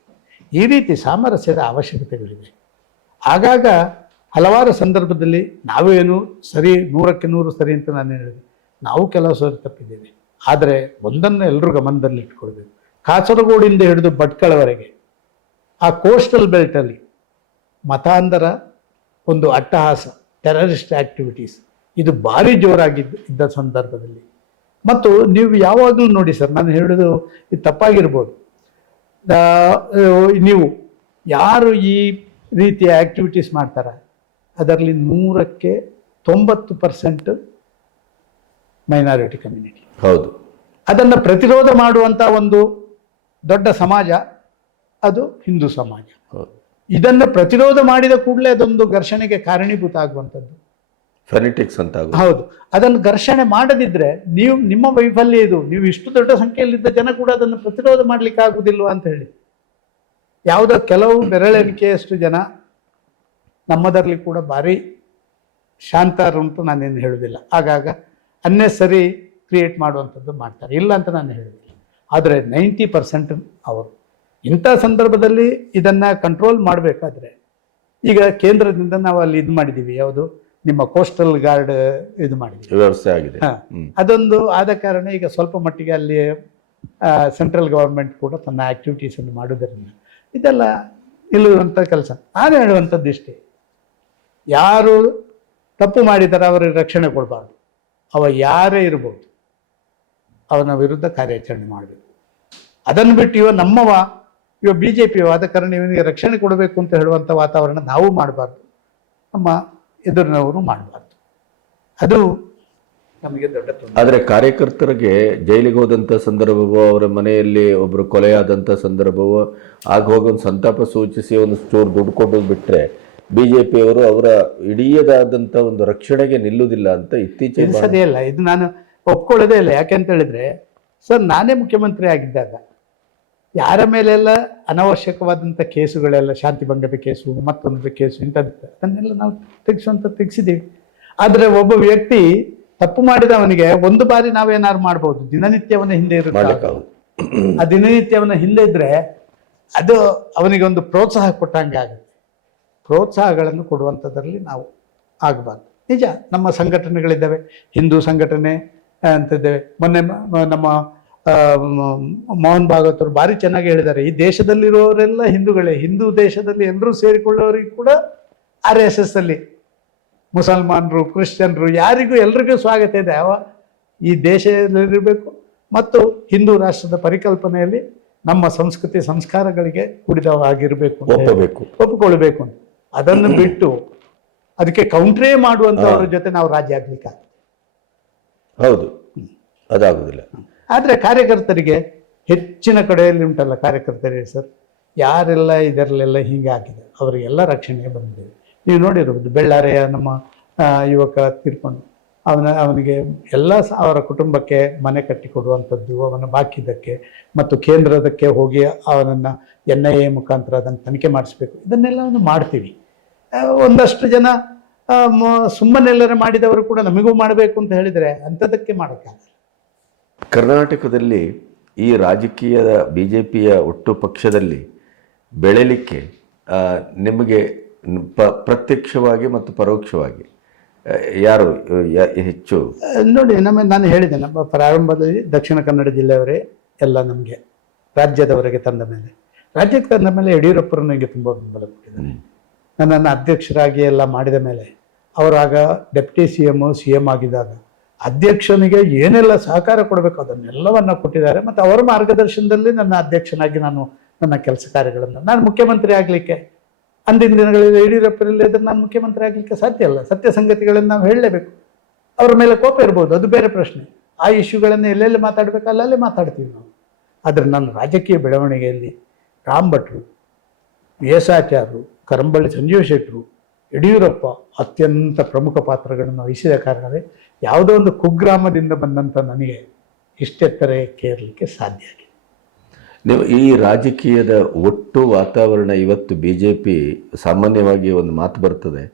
ಈ ರೀತಿ ಸಾಮರಸ್ಯದ ಅವಶ್ಯಕತೆಗಳಿವೆ. ಆಗಾಗ ಹಲವಾರು ಸಂದರ್ಭದಲ್ಲಿ ನಾವೇನು ಸರಿ ನೂರಕ್ಕೆ ನೂರು ಸರಿ ಅಂತ ನಾನು ಹೇಳಿದೆ. ನಾವು ಕೆಲವು ಸರಿ ತಪ್ಪಿದ್ದೇವೆ. ಆದರೆ ಒಂದನ್ನು ಎಲ್ಲರೂ ಗಮನದಲ್ಲಿ ಇಟ್ಕೊಳ್ಬೇಕು. ಕಾಸರಗೋಡಿಂದ ಹಿಡಿದು ಭಟ್ಕಳವರೆಗೆ ಆ ಕೋಸ್ಟಲ್ ಬೆಲ್ಟಲ್ಲಿ ಮತಾಂಧರ, ಒಂದು ಅಟ್ಟಹಾಸ ಟೆರರಿಸ್ಟ್ ಆಕ್ಟಿವಿಟೀಸ್ ಇದು ಭಾರಿ ಜೋರಾಗಿದ್ದ ಇದ್ದ ಸಂದರ್ಭದಲ್ಲಿ. ಮತ್ತು ನೀವು ಯಾವಾಗಲೂ ನೋಡಿ ಸರ್ ನಾನು ಹೇಳೋದು ಇದು ತಪ್ಪಾಗಿರ್ಬೋದು. ನೀವು ಯಾರು ಈ ರೀತಿಯ ಆ್ಯಕ್ಟಿವಿಟೀಸ್ ಮಾಡ್ತಾರೆ? ಅದರಲ್ಲಿ ನೂರಕ್ಕೆ ತೊಂಬತ್ತು ಪರ್ಸೆಂಟ್ ಮೈನಾರಿಟಿ ಕಮ್ಯುನಿಟಿ ಹೌದು. ಅದನ್ನು ಪ್ರತಿರೋಧ ಮಾಡುವಂಥ ಒಂದು ದೊಡ್ಡ ಸಮಾಜ ಅದು ಹಿಂದೂ ಸಮಾಜ. ಹೌದು. ಇದನ್ನು ಪ್ರತಿರೋಧ ಮಾಡಿದ ಕೂಡಲೇ ಅದೊಂದು ಘರ್ಷಣೆಗೆ ಕಾರಣೀಭೂತ ಆಗುವಂಥದ್ದು. ಫೆನಿಟಿಕ್ಸ್ ಅಂತ. ಹೌದು. ಅದನ್ನು ಘರ್ಷಣೆ ಮಾಡದಿದ್ರೆ ನೀವು ನಿಮ್ಮ ವೈಫಲ್ಯ ಇದು. ನೀವು ಇಷ್ಟು ದೊಡ್ಡ ಸಂಖ್ಯೆಯಲ್ಲಿದ್ದ ಜನ ಕೂಡ ಅದನ್ನು ಪ್ರತಿರೋಧ ಮಾಡ್ಲಿಕ್ಕೆ ಆಗುದಿಲ್ವಾ ಅಂತ ಹೇಳಿ. ಯಾವುದೋ ಕೆಲವು ಬೆರಳೆಣಿಕೆಯಷ್ಟು ಜನ ನಮ್ಮದರಲ್ಲಿ ಕೂಡ ಭಾರಿ ಶಾಂತರುಂಟು ನಾನೇನು ಹೇಳುವುದಿಲ್ಲ ಆಗಾಗ ಅನ್ನೆಸರಿ ಕ್ರಿಯೇಟ್ ಮಾಡುವಂಥದ್ದು ಮಾಡ್ತಾರೆ. ಇಲ್ಲ ಅಂತ ನಾನು ಹೇಳುವುದಿಲ್ಲ ಆದರೆ ನೈಂಟಿ ಪರ್ಸೆಂಟ್ ಅವರು. ಇಂಥ ಸಂದರ್ಭದಲ್ಲಿ ಇದನ್ನು ಕಂಟ್ರೋಲ್ ಮಾಡಬೇಕಾದ್ರೆ ಈಗ ಕೇಂದ್ರದಿಂದ ನಾವು ಅಲ್ಲಿ ಇದು ಮಾಡಿದ್ದೀವಿ. ಯಾವುದು? ನಿಮ್ಮ ಕೋಸ್ಟಲ್ ಗಾರ್ಡ್ ಇದು ಮಾಡಿದ್ದೀವಿ ವ್ಯವಸ್ಥೆ ಆಗಿದೆ. ಅದೊಂದು ಆದ ಕಾರಣ ಈಗ ಸ್ವಲ್ಪ ಮಟ್ಟಿಗೆ ಅಲ್ಲಿ ಸೆಂಟ್ರಲ್ ಗವರ್ಮೆಂಟ್ ಕೂಡ ತನ್ನ ಆಕ್ಟಿವಿಟೀಸನ್ನು ಮಾಡೋದರಿಂದ ಇದೆಲ್ಲ ನಿಲ್ಲುವಂಥ ಕೆಲಸ. ನಾನು ಹೇಳುವಂಥದ್ದು ಇಷ್ಟೇ. ಯಾರು ತಪ್ಪು ಮಾಡಿದರೆ ಅವರಿಗೆ ರಕ್ಷಣೆ ಕೊಡಬಾರ್ದು. ಅವ ಯಾರೇ ಇರ್ಬೋದು ಅವನ ವಿರುದ್ಧ ಕಾರ್ಯಾಚರಣೆ ಮಾಡಬೇಕು. ಅದನ್ನು ಬಿಟ್ಟು ಇವ ನಮ್ಮವ ಇವ ಬಿ ಜೆ ಪಿ ಆದ ಕಾರಣ ಇವನಿಗೆ ರಕ್ಷಣೆ ಕೊಡಬೇಕು ಅಂತ ಹೇಳುವಂಥ ವಾತಾವರಣ ನಾವು ಮಾಡಬಾರ್ದು. ನಮ್ಮ ಎದುರಿನವರು ಮಾಡಬಾರ್ದು. ಅದು ನಮಗೆ ದೊಡ್ಡ ತೊಂದರೆ. ಆದರೆ ಕಾರ್ಯಕರ್ತರಿಗೆ ಜೈಲಿಗೆ ಹೋದಂಥ ಸಂದರ್ಭವೋ ಅವರ ಮನೆಯಲ್ಲಿ ಒಬ್ಬರು ಕೊಲೆಯಾದಂಥ ಸಂದರ್ಭವೋ ಆಗ ಹೋಗಿ ಒಂದು ಸಂತಾಪ ಸೂಚಿಸಿ ಒಂದು ಚೂರು ದುಡ್ಡು ಕೊಟ್ಟು ಜೆ ಪಿಯವರು ಅವರ ಇಡೀದಾದಂಥ ಒಂದು ರಕ್ಷಣೆಗೆ ನಿಲ್ಲುವುದಿಲ್ಲ ಅಂತ ಇತ್ತೀಚೆಗೆ ಇಲ್ಲ. ಇದು ನಾನು ಒಪ್ಕೊಳ್ಳೋದೇ ಇಲ್ಲ. ಯಾಕೆಂತ ಹೇಳಿದ್ರೆ ಸರ್ ನಾನೇ ಮುಖ್ಯಮಂತ್ರಿ ಆಗಿದ್ದಾಗ ಯಾರ ಮೇಲೆಲ್ಲ ಅನವಶ್ಯಕವಾದಂಥ ಕೇಸುಗಳೆಲ್ಲ ಶಾಂತಿಭಂಗದ ಕೇಸು ಮತ್ತೊಂದು ಕೇಸು ಇಂಥದ್ದು ಅದನ್ನೆಲ್ಲ ನಾವು ತೆಗೆಸುವಂಥ ತೆಗೆಸಿದ್ದೀವಿ. ಆದರೆ ಒಬ್ಬ ವ್ಯಕ್ತಿ ತಪ್ಪು ಮಾಡಿದವನಿಗೆ ಒಂದು ಬಾರಿ ನಾವೇನಾದ್ರು ಮಾಡ್ಬೋದು ದಿನನಿತ್ಯವನ್ನ ಹಿಂದೆ ಇರುತ್ತೆ. ಆ ದಿನನಿತ್ಯವನ್ನ ಹಿಂದೆ ಇದ್ರೆ ಅದು ಅವನಿಗೆ ಒಂದು ಪ್ರೋತ್ಸಾಹ ಕೊಟ್ಟಂಗೆ ಆಗುತ್ತೆ. ಪ್ರೋತ್ಸಾಹಗಳನ್ನು ಕೊಡುವಂಥದ್ರಲ್ಲಿ ನಾವು ಆಗಬಾರ್ದು. ನಿಜ ನಮ್ಮ ಸಂಘಟನೆಗಳಿದ್ದಾವೆ ಹಿಂದೂ ಸಂಘಟನೆ ಅಂತಿದ್ದೇವೆ ಮೊನ್ನೆ ನಮ್ಮ ಮೋಹನ್ ಮೋಹನ್ ಭಾಗವತರು ಭಾರಿ ಚೆನ್ನಾಗಿ ಹೇಳಿದ್ದಾರೆ. ಈ ದೇಶದಲ್ಲಿರೋರೆಲ್ಲ ಹಿಂದೂಗಳೇ ಹಿಂದೂ ದೇಶದಲ್ಲಿ ಎಲ್ಲರೂ ಸೇರಿಕೊಳ್ಳೋರಿಗೆ ಕೂಡ ಆರ್ ಎಸ್ ಎಸ್ ಅಲ್ಲಿ ಮುಸಲ್ಮಾನರು ಕ್ರಿಶ್ಚಿಯನ್ರು ಯಾರಿಗೂ ಎಲ್ರಿಗೂ ಸ್ವಾಗತ ಇದೆ. ಅವ ಈ ದೇಶದಲ್ಲಿರಬೇಕು ಮತ್ತು ಹಿಂದೂ ರಾಷ್ಟ್ರದ ಪರಿಕಲ್ಪನೆಯಲ್ಲಿ ನಮ್ಮ ಸಂಸ್ಕೃತಿ ಸಂಸ್ಕಾರಗಳಿಗೆ ಕುಡಿದವಾಗಿರಬೇಕು ಒಪ್ಪಬೇಕು. ಒಪ್ಪಿಕೊಳ್ಬೇಕು ಅದನ್ನು ಬಿಟ್ಟು ಅದಕ್ಕೆ ಕೌಂಟ್ರೇ ಮಾಡುವಂತವ್ರ ಜೊತೆ ನಾವು ರಾಜ್ಯ ಆಗ್ಲಿಕ್ಕೆ. ಹೌದು. ಅದಾಗುದಿಲ್ಲ. ಆದ್ರೆ ಕಾರ್ಯಕರ್ತರಿಗೆ ಹೆಚ್ಚಿನ ಕಡೆಯಲ್ಲಿ ಉಂಟಲ್ಲ ಕಾರ್ಯಕರ್ತರಿಗೆ ಸರ್? ಯಾರೆಲ್ಲ ಇದರಲ್ಲೆಲ್ಲ ಹೀಗೆ ಆಗಿದೆ? ಅವರಿಗೆಲ್ಲ ರಕ್ಷಣೆ ಬಂದಿದೆ ನೀವು ನೋಡಿರ್ಬೋದು, ಬೆಳ್ಳಾರೆಯ ನಮ್ಮ ಯುವಕ ತೀರ್ಕೊಂಡು ಅವನ, ಅವನಿಗೆ ಎಲ್ಲ ಅವರ ಕುಟುಂಬಕ್ಕೆ ಮನೆ ಕಟ್ಟಿಕೊಡುವಂಥದ್ದು, ಅವನ ಬಾಕಿದ್ದಕ್ಕೆ ಮತ್ತು ಕೇಂದ್ರದಕ್ಕೆ ಹೋಗಿ ಅವನನ್ನು ಎನ್ ಐ ಎ ಮುಖಾಂತರ ಅದನ್ನು ತನಿಖೆ ಮಾಡಿಸ್ಬೇಕು. ಇದನ್ನೆಲ್ಲ ಒಂದು ಮಾಡ್ತೀವಿ. ಒಂದಷ್ಟು ಜನ ಸುಮ್ಮನೆಲ್ಲರ ಮಾಡಿದವರು ಕೂಡ ನಮಗೂ ಮಾಡಬೇಕು ಅಂತ ಹೇಳಿದರೆ ಅಂಥದ್ದಕ್ಕೆ ಮಾಡೋಕ್ಕಾಗಲ್ಲ. ಕರ್ನಾಟಕದಲ್ಲಿ ಈ ರಾಜಕೀಯದ ಬಿ ಜೆ ಪಿಯ ಒಟ್ಟು ಪಕ್ಷದಲ್ಲಿ ಬೆಳೆಯಲಿಕ್ಕೆ ನಿಮಗೆ ಪ ಪ್ರತ್ಯಕ್ಷವಾಗಿ ಮತ್ತು ಪರೋಕ್ಷವಾಗಿ ಯಾರು ಹೆಚ್ಚು? ನೋಡಿ ನಮ್ಮ ನಾನು ಹೇಳಿದೆ ನಮ್ಮ ಪ್ರಾರಂಭದಲ್ಲಿ ದಕ್ಷಿಣ ಕನ್ನಡ ಜಿಲ್ಲೆಯವರೇ ಎಲ್ಲ ನಮಗೆ ರಾಜ್ಯದವರೆಗೆ ತಂದ ಮೇಲೆ. ರಾಜ್ಯಕ್ಕೆ ತಂದ ಮೇಲೆ ಯಡಿಯೂರಪ್ಪರು ನನಗೆ ತುಂಬ ಬೆಂಬಲ ಕೊಟ್ಟಿದ್ದಾರೆ. ನನ್ನನ್ನು ಅಧ್ಯಕ್ಷರಾಗಿ ಎಲ್ಲ ಮಾಡಿದ ಮೇಲೆ ಅವರಾಗ deputy C M C M ಆಗಿದ್ದಾಗ ಅಧ್ಯಕ್ಷನಿಗೆ ಏನೆಲ್ಲ ಸಹಕಾರ ಕೊಡಬೇಕು ಅದನ್ನೆಲ್ಲವನ್ನ ಕೊಟ್ಟಿದ್ದಾರೆ. ಮತ್ತು ಅವರ ಮಾರ್ಗದರ್ಶನದಲ್ಲಿ ನನ್ನ ಅಧ್ಯಕ್ಷನಾಗಿ ನಾನು ನನ್ನ ಕೆಲಸ ಕಾರ್ಯಗಳನ್ನು ನಾನು ಮುಖ್ಯಮಂತ್ರಿ ಆಗಲಿಕ್ಕೆ ಅಂದಿನ ದಿನಗಳಲ್ಲಿ ಯಡಿಯೂರಪ್ಪರಿಲ್ಲದ್ರೆ ನಾನು ಮುಖ್ಯಮಂತ್ರಿ ಆಗಲಿಕ್ಕೆ ಸಾಧ್ಯ ಅಲ್ಲ. ಸತ್ಯ ಸಂಗತಿಗಳನ್ನು ನಾವು ಹೇಳಲೇಬೇಕು. ಅವ್ರ ಮೇಲೆ ಕೋಪ ಇರ್ಬೋದು, ಅದು ಬೇರೆ ಪ್ರಶ್ನೆ. ಆ ಇಶ್ಯೂಗಳನ್ನು ಎಲ್ಲೆಲ್ಲಿ ಮಾತಾಡಬೇಕು ಅಲ್ಲಲ್ಲೇ ಮಾತಾಡ್ತೀವಿ ನಾವು. ಆದರೆ ನನ್ನ ರಾಜಕೀಯ ಬೆಳವಣಿಗೆಯಲ್ಲಿ ರಾಮ್ ಭಟ್ರು ಕರಂಬಳ್ಳಿ ಸಂಜೀವ ಶೆಟ್ಟರು, ಯಡಿಯೂರಪ್ಪ ಅತ್ಯಂತ ಪ್ರಮುಖ ಪಾತ್ರಗಳನ್ನು ವಹಿಸಿದ ಕಾರಣವೇ ಯಾವುದೋ ಒಂದು ಕುಗ್ರಾಮದಿಂದ ಬಂದಂಥ ನನಗೆ ಇಷ್ಟೆತ್ತರಕ್ಕೆ ಕೇರಳಕ್ಕೆ ಸಾಧ್ಯ ಆಗಿದೆ. ನೀವು ಈ ರಾಜಕೀಯದ ಒಟ್ಟು ವಾತಾವರಣ ಇವತ್ತು ಬಿ ಜೆ ಪಿ ಸಾಮಾನ್ಯವಾಗಿ ಒಂದು ಮಾತು ಬರ್ತದೆ.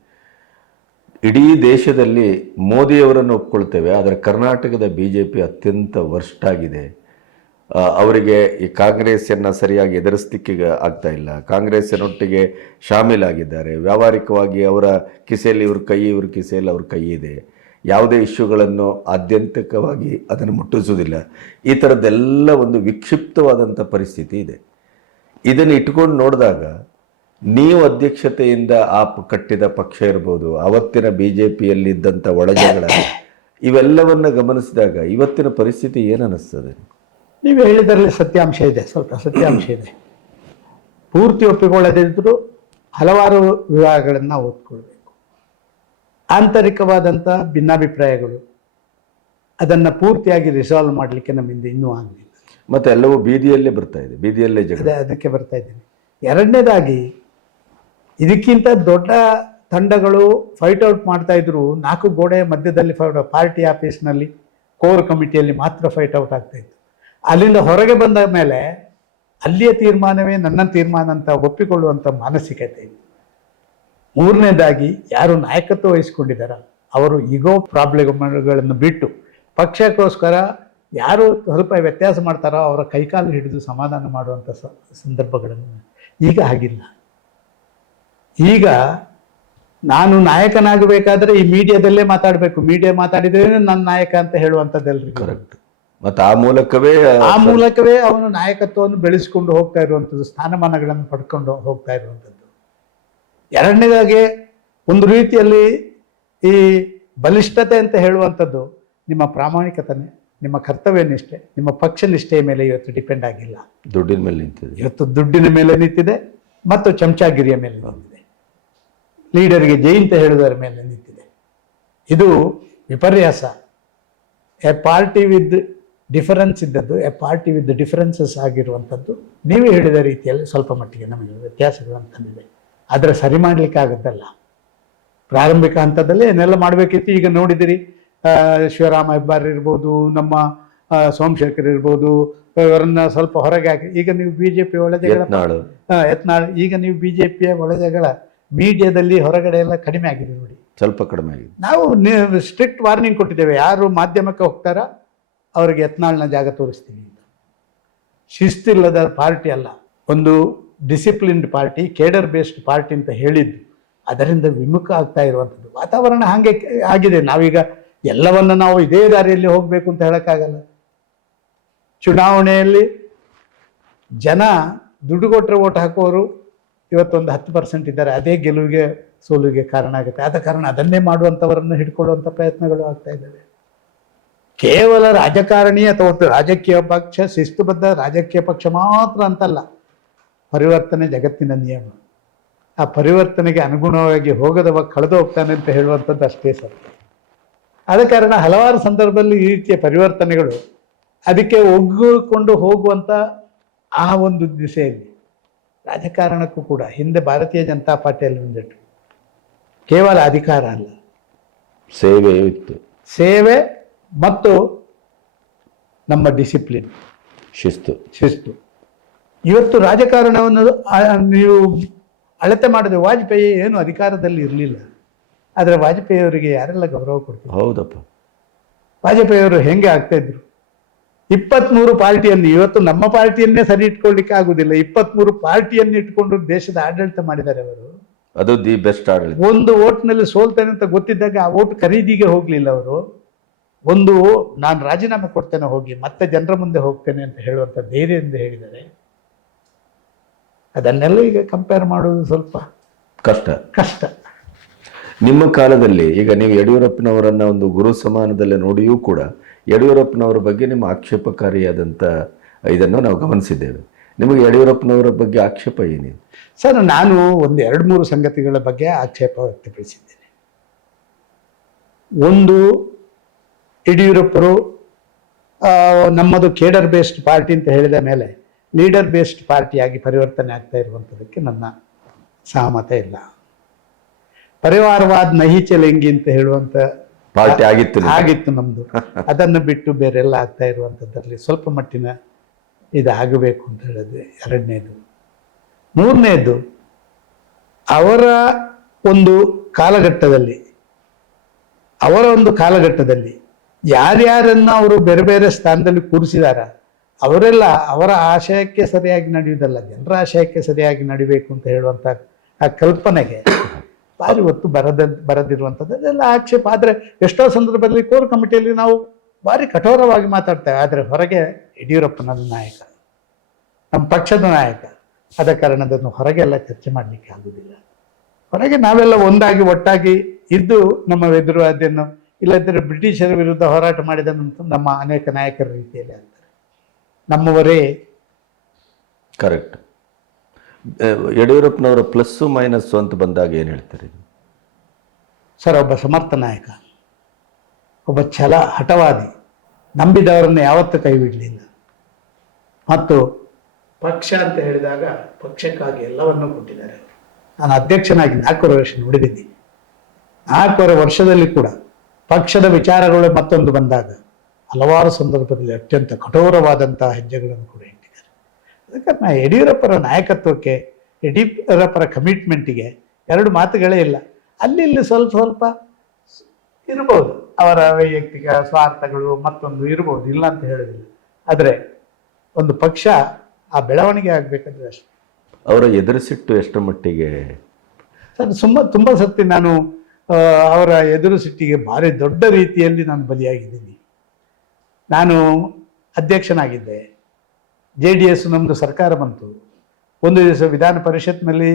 ಇಡೀ ದೇಶದಲ್ಲಿ ಮೋದಿಯವರನ್ನು ಒಪ್ಕೊಳ್ತೇವೆ, ಆದರೆ ಕರ್ನಾಟಕದ ಬಿ ಜೆ ಪಿ ಅತ್ಯಂತ ಆಗಿದೆ ಅವರಿಗೆ ಈ ಕಾಂಗ್ರೆಸ್ಸನ್ನು ಸರಿಯಾಗಿ ಎದುರಿಸ್ಲಿಕ್ಕೆ ಆಗ್ತಾ ಇಲ್ಲ. ಕಾಂಗ್ರೆಸ್ಸಿನೊಟ್ಟಿಗೆ ಶಾಮೀಲಾಗಿದ್ದಾರೆ. ವ್ಯಾವಹಾರಿಕವಾಗಿ ಅವರ ಕಿಸೆಯಲ್ಲಿ ಇವ್ರ ಕೈ, ಇವ್ರ ಕಿಸೆಯಲ್ಲಿ ಅವ್ರ ಕೈ ಇದೆ. ಯಾವುದೇ ಇಶ್ಯೂಗಳನ್ನು ಆದ್ಯಂತಿಕವಾಗಿ ಅದನ್ನು ಮುಟ್ಟಿಸುವುದಿಲ್ಲ. ಈ ಥರದ್ದೆಲ್ಲ ಒಂದು ವಿಕ್ಷಿಪ್ತವಾದಂಥ ಪರಿಸ್ಥಿತಿ ಇದೆ. ಇದನ್ನು ಇಟ್ಕೊಂಡು ನೋಡಿದಾಗ ನೀವು ಅಧ್ಯಕ್ಷತೆಯಿಂದ ಆ ಕಟ್ಟಿದ ಪಕ್ಷ ಇರ್ಬೋದು ಅವತ್ತಿನ ಬಿ ಜೆ ಪಿಯಲ್ಲಿದ್ದಂಥ ಒಳಜಗಳ, ಇವೆಲ್ಲವನ್ನು ಗಮನಿಸಿದಾಗ ಇವತ್ತಿನ ಪರಿಸ್ಥಿತಿ ಏನು ನೀವು ಹೇಳಿದರಲ್ಲಿ ಸತ್ಯಾಂಶ ಇದೆ, ಸ್ವಲ್ಪ ಸತ್ಯಾಂಶ ಇದೆ. ಪೂರ್ತಿ ಒಪ್ಪಿಕೊಳ್ಳದಿದ್ದರೂ ಹಲವಾರು ವಿವಾಹಗಳನ್ನು ಒಪ್ಕೊಳ್ಬೇಕು ಆಂತರಿಕವಾದಂಥ ಭಿನ್ನಾಭಿಪ್ರಾಯಗಳು ಅದನ್ನು ಪೂರ್ತಿಯಾಗಿ ರಿಸಾಲ್ವ್ ಮಾಡಲಿಕ್ಕೆ ನಮ್ಮಿಂದ ಇನ್ನೂ ಆಗಲಿಲ್ಲ. ಮತ್ತೆ ಎಲ್ಲವೂ ಬೀದಿಯಲ್ಲೇ ಬರ್ತಾ ಇದೆ ಬೀದಿಯಲ್ಲೇ ಜಗಳ. ಅದೇ ಅದಕ್ಕೆ ಬರ್ತಾ ಇದ್ದೀನಿ. ಎರಡನೇದಾಗಿ ಇದಕ್ಕಿಂತ ದೊಡ್ಡ ತಂಡಗಳು ಫೈಟ್ ಔಟ್ ಮಾಡ್ತಾ ಇದ್ರು ನಾಲ್ಕು ಗೋಡೆಯ ಮಧ್ಯದಲ್ಲಿ ಫೈಟ್ ಪಾರ್ಟಿ ಆಫೀಸ್ನಲ್ಲಿ ಕೋರ್ ಕಮಿಟಿಯಲ್ಲಿ ಮಾತ್ರ ಫೈಟ್ ಔಟ್ ಆಗ್ತಾ ಇತ್ತು. ಅಲ್ಲಿಂದ ಹೊರಗೆ ಬಂದ ಮೇಲೆ ಅಲ್ಲಿಯ ತೀರ್ಮಾನವೇ ನನ್ನ ತೀರ್ಮಾನ ಅಂತ ಒಪ್ಪಿಕೊಳ್ಳುವಂಥ ಮಾನಸಿಕತೆ ಇತ್ತು. ಮೂರನೇದಾಗಿ ಯಾರು ನಾಯಕತ್ವ ವಹಿಸ್ಕೊಂಡಿದ್ದಾರ ಅವರು ಈಗೋ ಪ್ರಾಬ್ಲಮ್ಗಳನ್ನು ಬಿಟ್ಟು ಪಕ್ಷಕ್ಕೋಸ್ಕರ ಯಾರು ಸ್ವಲ್ಪ ವ್ಯತ್ಯಾಸ ಮಾಡ್ತಾರೋ ಅವರ ಕೈಕಾಲು ಹಿಡಿದು ಸಮಾಧಾನ ಮಾಡುವಂಥ ಸಂದರ್ಭಗಳನ್ನು ಈಗ ಆಗಿಲ್ಲ ಈಗ ನಾನು ನಾಯಕನಾಗಬೇಕಾದ್ರೆ ಈ ಮೀಡಿಯಾದಲ್ಲೇ ಮಾತಾಡಬೇಕು. ಮೀಡಿಯಾ ಮಾತಾಡಿದ್ರೆ ನನ್ನ ನಾಯಕ ಅಂತ ಹೇಳುವಂಥದ್ದೆಲ್ಲರಿಗೂ ಕರೆಕ್ಟ್ ಮತ್ತು ಆ ಮೂಲಕವೇ ಆ ಮೂಲಕವೇ ಅವನು ನಾಯಕತ್ವವನ್ನು ಬೆಳೆಸಿಕೊಂಡು ಹೋಗ್ತಾ ಇರುವಂಥದ್ದು ಸ್ಥಾನಮಾನಗಳನ್ನು ಪಡ್ಕೊಂಡು ಹೋಗ್ತಾ ಇರುವಂಥದ್ದು. ಎರಡನೇದಾಗಿ ಒಂದು ರೀತಿಯಲ್ಲಿ ಈ ಬಲಿಷ್ಠತೆ ಅಂತ ಹೇಳುವಂಥದ್ದು ನಿಮ್ಮ ಪ್ರಾಮಾಣಿಕತನೆ ನಿಮ್ಮ ಕರ್ತವ್ಯ ನಿಷ್ಠೆ ನಿಮ್ಮ ಪಕ್ಷ ನಿಷ್ಠೆಯ ಮೇಲೆ ಇವತ್ತು ಡಿಪೆಂಡ್ ಆಗಿಲ್ಲ. ದುಡ್ಡಿನ ಮೇಲೆ ನಿಂತಿದೆ. ಇವತ್ತು ದುಡ್ಡಿನ ಮೇಲೆ ನಿಂತಿದೆ ಮತ್ತು ಚಮಚಾಗಿರಿಯ ಮೇಲೆ ನಿಂತಿದೆ. ಲೀಡರ್ಗೆ ಜೈ ಅಂತ ಹೇಳುವುದರ ಮೇಲೆ ನಿಂತಿದೆ. ಇದು ವಿಪರ್ಯಾಸ. ಎ ಪಾರ್ಟಿ ವಿತ್ ಡಿಫರೆನ್ಸ್ ಇದ್ದದ್ದು ಎ ಪಾರ್ಟಿ ವಿತ್ ಡಿಫರೆನ್ಸಸ್ ಆಗಿರುವಂಥದ್ದು ನೀವೇ ಹೇಳಿದ ರೀತಿಯಲ್ಲಿ ಸ್ವಲ್ಪ ಮಟ್ಟಿಗೆ ನಮಗೆ ವ್ಯತ್ಯಾಸಗಳು ತಂದಿದೆ ಆದರೆ ಸರಿ ಮಾಡ್ಲಿಕ್ಕೆ ಆಗುತ್ತಲ್ಲ. ಪ್ರಾರಂಭಿಕ ಹಂತದಲ್ಲಿ ಏನೆಲ್ಲ ಮಾಡಬೇಕಿತ್ತು. ಈಗ ನೋಡಿದಿರಿ ಶಿವರಾಮ ಹೆಬ್ಬಾರ್ ಇರ್ಬೋದು ನಮ್ಮ ಸೋಮಶೇಖರ್ ಇರ್ಬೋದು ಇವರನ್ನ ಸ್ವಲ್ಪ ಹೊರಗೆ ಹಾಕಿ ಈಗ ನೀವು ಬಿ ಜೆ ಪಿ ಒಳಜಗಳ ಯತ್ನಾಳು ಯತ್ನಾಳ್. ಈಗ ನೀವು ಬಿ ಜೆ ಪಿಯ ಒಳಜಗಳ ಮೀಡಿಯಾದಲ್ಲಿ ಹೊರಗಡೆ ಎಲ್ಲ ಕಡಿಮೆ ಆಗಿದೆ ನೋಡಿ. ಸ್ವಲ್ಪ ಕಡಿಮೆ ಆಗಿದೆ. ನಾವು ಸ್ಟ್ರಿಕ್ಟ್ ವಾರ್ನಿಂಗ್ ಕೊಟ್ಟಿದ್ದೇವೆ. ಯಾರು ಮಾಧ್ಯಮಕ್ಕೆ ಹೋಗ್ತಾರ ಅವರಿಗೆ ಯತ್ನಾಳ್ನ ಜಾಗ ತೋರಿಸ್ತೀವಿ ಅಂತ. ಶಿಸ್ತಿಲ್ಲದ ಪಾರ್ಟಿ ಅಲ್ಲ. ಒಂದು disciplined party cadre based party ಅಂತ ಹೇಳಿದ್ದು. ಅದರಿಂದ ವಿಮುಖ ಆಗ್ತಾ ಇರುವಂಥದ್ದು. ವಾತಾವರಣ ಹಾಗೆ ಆಗಿದೆ. ನಾವೀಗ ಎಲ್ಲವನ್ನ ನಾವು ಇದೇ ದಾರಿಯಲ್ಲಿ ಹೋಗಬೇಕು ಅಂತ ಹೇಳೋಕ್ಕಾಗಲ್ಲ. ಚುನಾವಣೆಯಲ್ಲಿ ಜನ ದುಡ್ಡು ಕೊಟ್ಟರೆ ಓಟ್ ಹಾಕೋರು ಇವತ್ತೊಂದು ಹತ್ತು ಪರ್ಸೆಂಟ್ ಇದ್ದಾರೆ. ಅದೇ ಗೆಲುವಿಗೆ ಸೋಲಿಗೆ ಕಾರಣ ಆಗುತ್ತೆ. ಆದ ಕಾರಣ ಅದನ್ನೇ ಮಾಡುವಂಥವರನ್ನು ಹಿಡ್ಕೊಳ್ಳುವಂಥ ಪ್ರಯತ್ನಗಳು ಆಗ್ತಾ ಇದ್ದಾವೆ. ಕೇವಲ ರಾಜಕಾರಣಿ ಅಥವಾ ರಾಜಕೀಯ ಪಕ್ಷ, ಶಿಸ್ತುಬದ್ಧ ರಾಜಕೀಯ ಪಕ್ಷ ಮಾತ್ರ ಅಂತಲ್ಲ. ಪರಿವರ್ತನೆ ಜಗತ್ತಿನ ನಿಯಮ. ಆ ಪರಿವರ್ತನೆಗೆ ಅನುಗುಣವಾಗಿ ಹೋಗದವ ಕಳೆದು ಹೋಗ್ತಾನೆ ಅಂತ ಹೇಳುವಂಥದ್ದು ಅಷ್ಟೇ ಸತ್ಯ ಆದ ಕಾರಣ ಹಲವಾರು ಸಂದರ್ಭದಲ್ಲಿ ಈ ರೀತಿಯ ಪರಿವರ್ತನೆಗಳು ಅದಕ್ಕೆ ಒಗ್ಗಿಕೊಂಡು ಹೋಗುವಂಥ ಆ ಒಂದು ದಿಸೆಯಲ್ಲಿ ರಾಜಕಾರಣಕ್ಕೂ ಕೂಡ ಹಿಂದೆ ಭಾರತೀಯ ಜನತಾ ಪಾರ್ಟಿಯಲ್ಲಿ ಬಂದಿಟ್ಟು ಕೇವಲ ಅಧಿಕಾರ ಅಲ್ಲ. ಸೇವೆ ಇತ್ತು. ಸೇವೆ ಮತ್ತು ನಮ್ಮ ಡಿಸಿಪ್ಲಿನ್. ಶಿಸ್ತು. ಶಿಸ್ತು. ಇವತ್ತು ರಾಜಕಾರಣವನ್ನು ನೀವು ಅಳತೆ ಮಾಡಿದೆ ವಾಜಪೇಯಿ ಏನು ಅಧಿಕಾರದಲ್ಲಿ ಇರಲಿಲ್ಲ. ಆದರೆ ವಾಜಪೇಯಿ ಅವರಿಗೆ ಯಾರೆಲ್ಲ ಗೌರವ ಕೊಡ್ತಾರೆ ಹೌದಪ್ಪ. ವಾಜಪೇಯಿ ಅವರು ಹೆಂಗೆ ಆಗ್ತಾ ಇದ್ರು? ಇಪ್ಪತ್ಮೂರು ಪಾರ್ಟಿಯನ್ನು ಇವತ್ತು ನಮ್ಮ ಪಾರ್ಟಿಯನ್ನೇ ಸರಿ ಇಟ್ಕೊಳ್ಳಿಕ್ಕೆ ಆಗುದಿಲ್ಲ. ಇಪ್ಪತ್ಮೂರು ಪಾರ್ಟಿಯನ್ನು ಇಟ್ಕೊಂಡು ದೇಶದ ಆಡಳಿತ ಮಾಡಿದ್ದಾರೆ ಅವರು. ಅದು ದಿ ಬೆಸ್ಟ್ ಆಡಳಿತ. ಒಂದು ಓಟ್ನಲ್ಲಿ ಸೋಲ್ತೇನೆ ಅಂತ ಗೊತ್ತಿದ್ದಾಗ ಆ ಓಟ್ ಖರೀದಿಗೆ ಹೋಗ್ಲಿಲ್ಲ ಅವರು. ಒಂದು ನಾನು ರಾಜೀನಾಮೆ ಕೊಡ್ತೇನೆ ಹೋಗಿ ಮತ್ತೆ ಜನರ ಮುಂದೆ ಹೋಗ್ತೇನೆ ಅಂತ ಹೇಳುವಂತ ಧೈರ್ಯದಿಂದ ಹೇಳಿದ್ದಾರೆ. ಅದನ್ನೆಲ್ಲ ಈಗ ಕಂಪೇರ್ ಮಾಡೋದು ಸ್ವಲ್ಪ ಕಷ್ಟ. ಕಷ್ಟ. ನಿಮ್ಮ ಕಾಲದಲ್ಲಿ ಈಗ ನೀವು ಯಡಿಯೂರಪ್ಪನವರನ್ನ ಒಂದು ಗುರು ಸಮಾನದಲ್ಲಿ ನೋಡಿಯೂ ಕೂಡ ಯಡಿಯೂರಪ್ಪನವರ ಬಗ್ಗೆ ನಿಮ್ಮ ಆಕ್ಷೇಪಕಾರಿಯಾದಂಥ ಇದನ್ನು ನಾವು ಗಮನಿಸಿದ್ದೇವೆ. ನಿಮಗೆ ಯಡಿಯೂರಪ್ಪನವರ ಬಗ್ಗೆ ಆಕ್ಷೇಪ ಏನಿದೆ? ಸರ್ ನಾನು ಒಂದು ಎರಡು ಮೂರು ಸಂಗತಿಗಳ ಬಗ್ಗೆ ಆಕ್ಷೇಪ ವ್ಯಕ್ತಪಡಿಸಿದ್ದೇನೆ. ಒಂದು ಯಡಿಯೂರಪ್ಪರು ನಮ್ಮದು ಕೇಡರ್ ಬೇಸ್ಡ್ ಪಾರ್ಟಿ ಅಂತ ಹೇಳಿದ ಮೇಲೆ ಲೀಡರ್ ಬೇಸ್ಡ್ ಪಾರ್ಟಿಯಾಗಿ ಪರಿವರ್ತನೆ ಆಗ್ತಾ ಇರುವಂಥದ್ದಕ್ಕೆ ನನ್ನ ಸಹಮತ ಇಲ್ಲ. ಪರಿವಾರವಾದ ನಹಿ ಚಲೆಂಗಿ ಅಂತ ಹೇಳುವಂತ ಪಾರ್ಟಿ ಆಗಿತ್ತು. ಆಗಿತ್ತು ನಮ್ದು. ಅದನ್ನು ಬಿಟ್ಟು ಬೇರೆಲ್ಲ ಆಗ್ತಾ ಇರುವಂಥದ್ದರಲ್ಲಿ ಸ್ವಲ್ಪ ಮಟ್ಟಿನ ಇದು ಆಗಬೇಕು ಅಂತ ಹೇಳಿದ್ರೆ ಎರಡನೇದು. ಮೂರನೇದು ಅವರ ಒಂದು ಕಾಲಘಟ್ಟದಲ್ಲಿ ಅವರ ಒಂದು ಕಾಲಘಟ್ಟದಲ್ಲಿ ಯಾರ್ಯಾರನ್ನ ಅವರು ಬೇರೆ ಬೇರೆ ಸ್ಥಾನದಲ್ಲಿ ಕೂರಿಸಿದಾರ ಅವರೆಲ್ಲ ಅವರ ಆಶಯಕ್ಕೆ ಸರಿಯಾಗಿ ನಡೆಯುವುದಲ್ಲ, ಜನರ ಆಶಯಕ್ಕೆ ಸರಿಯಾಗಿ ನಡಿಬೇಕು ಅಂತ ಹೇಳುವಂತ ಆ ಕಲ್ಪನೆಗೆ ಭಾರಿ ಹೊತ್ತು ಬರದ ಬರದಿರುವಂಥದ್ದು ಅದೆಲ್ಲ ಆಕ್ಷೇಪ. ಆದರೆ ಎಷ್ಟೋ ಸಂದರ್ಭದಲ್ಲಿ ಕೋರ್ ಕಮಿಟಿಯಲ್ಲಿ ನಾವು ಭಾರಿ ಕಠೋರವಾಗಿ ಮಾತಾಡ್ತೇವೆ. ಆದರೆ ಹೊರಗೆ ಯಡಿಯೂರಪ್ಪನ ನಾಯಕ, ನಮ್ಮ ಪಕ್ಷದ ನಾಯಕ, ಆದ ಕಾರಣ ಅದನ್ನು ಹೊರಗೆಲ್ಲ ಚರ್ಚೆ ಮಾಡಲಿಕ್ಕೆ ಆಗುವುದಿಲ್ಲ. ಹೊರಗೆ ನಾವೆಲ್ಲ ಒಂದಾಗಿ ಒಟ್ಟಾಗಿ ಇದ್ದು ನಮ್ಮ ಎದುರು ಅದನ್ನು ಇಲ್ಲದಿದ್ದರೆ ಬ್ರಿಟಿಷರ ವಿರುದ್ಧ ಹೋರಾಟ ಮಾಡಿದ ನಮ್ಮ ಅನೇಕ ನಾಯಕರ ರೀತಿಯಲ್ಲಿ ನಮ್ಮವರೇ. ಕರೆಕ್ಟ್. ಯಡಿಯೂರಪ್ಪನವರ ಪ್ಲಸ್ಸು ಮೈನಸ್ ಅಂತ ಬಂದಾಗ ಏನು ಹೇಳ್ತಾರೆ? ಸರ್ ಒಬ್ಬ ಸಮರ್ಥ ನಾಯಕ ಒಬ್ಬ ಛಲ ಹಠವಾದಿ ನಂಬಿದವರನ್ನು ಯಾವತ್ತೂ ಕೈ ಬಿಡಲಿಲ್ಲ. ಮತ್ತು ಪಕ್ಷ ಅಂತ ಹೇಳಿದಾಗ ಪಕ್ಷಕ್ಕಾಗಿ ಎಲ್ಲವನ್ನೂ ಕೊಟ್ಟಿದ್ದಾರೆ. ನಾನು ಅಧ್ಯಕ್ಷನಾಗಿ ನಾಲ್ಕೂವರೆ ವರ್ಷ ನೋಡಿದ್ದೀನಿ. ನಾಲ್ಕೂವರೆ ವರ್ಷದಲ್ಲಿ ಕೂಡ ಪಕ್ಷದ ವಿಚಾರಗಳು ಮತ್ತೊಂದು ಬಂದಾಗ ಹಲವಾರು ಸಂದರ್ಭದಲ್ಲಿ ಅತ್ಯಂತ ಕಠೋರವಾದಂತಹ ಹೆಜ್ಜೆಗಳನ್ನು ಕೂಡ ಇಟ್ಟಿದ್ದಾರೆ. ಅದಕ್ಕೆ ನಾ ಯಡಿಯೂರಪ್ಪರ ನಾಯಕತ್ವಕ್ಕೆ ಯಡಿಯೂರಪ್ಪರ ಕಮಿಟ್ಮೆಂಟಿಗೆ ಎರಡು ಮಾತುಗಳೇ ಇಲ್ಲ. ಅಲ್ಲಿ ಇಲ್ಲಿ ಸ್ವಲ್ಪ ಸ್ವಲ್ಪ ಇರ್ಬೋದು. ಅವರ ವೈಯಕ್ತಿಕ ಸ್ವಾರ್ಥಗಳು ಮತ್ತೊಂದು ಇರ್ಬೋದು ಇಲ್ಲ ಅಂತ ಹೇಳೋದಿಲ್ಲ ಆದರೆ ಒಂದು ಪಕ್ಷ ಆ ಬೆಳವಣಿಗೆ ಆಗಬೇಕಂದ್ರೆ ಅಷ್ಟೇ. ಅವರ ಎದುರಿಸಿಟ್ಟು ಎಷ್ಟು ಮಟ್ಟಿಗೆ? ಸರ್ ತುಂಬ ತುಂಬ ಸರ್ತಿ ನಾನು ಅವರ ಎದುರು ಸಿಟ್ಟಿಗೆ ಭಾರಿ ದೊಡ್ಡ ರೀತಿಯಲ್ಲಿ ನಾನು ಬಲಿಯಾಗಿದ್ದೀನಿ. ನಾನು ಅಧ್ಯಕ್ಷನಾಗಿದ್ದೆ. ಜೆ ಡಿ ಎಸ್ ನಮ್ಮದು ಸರ್ಕಾರ ಬಂತು. ಒಂದು ದಿವಸ ವಿಧಾನ ಪರಿಷತ್ನಲ್ಲಿ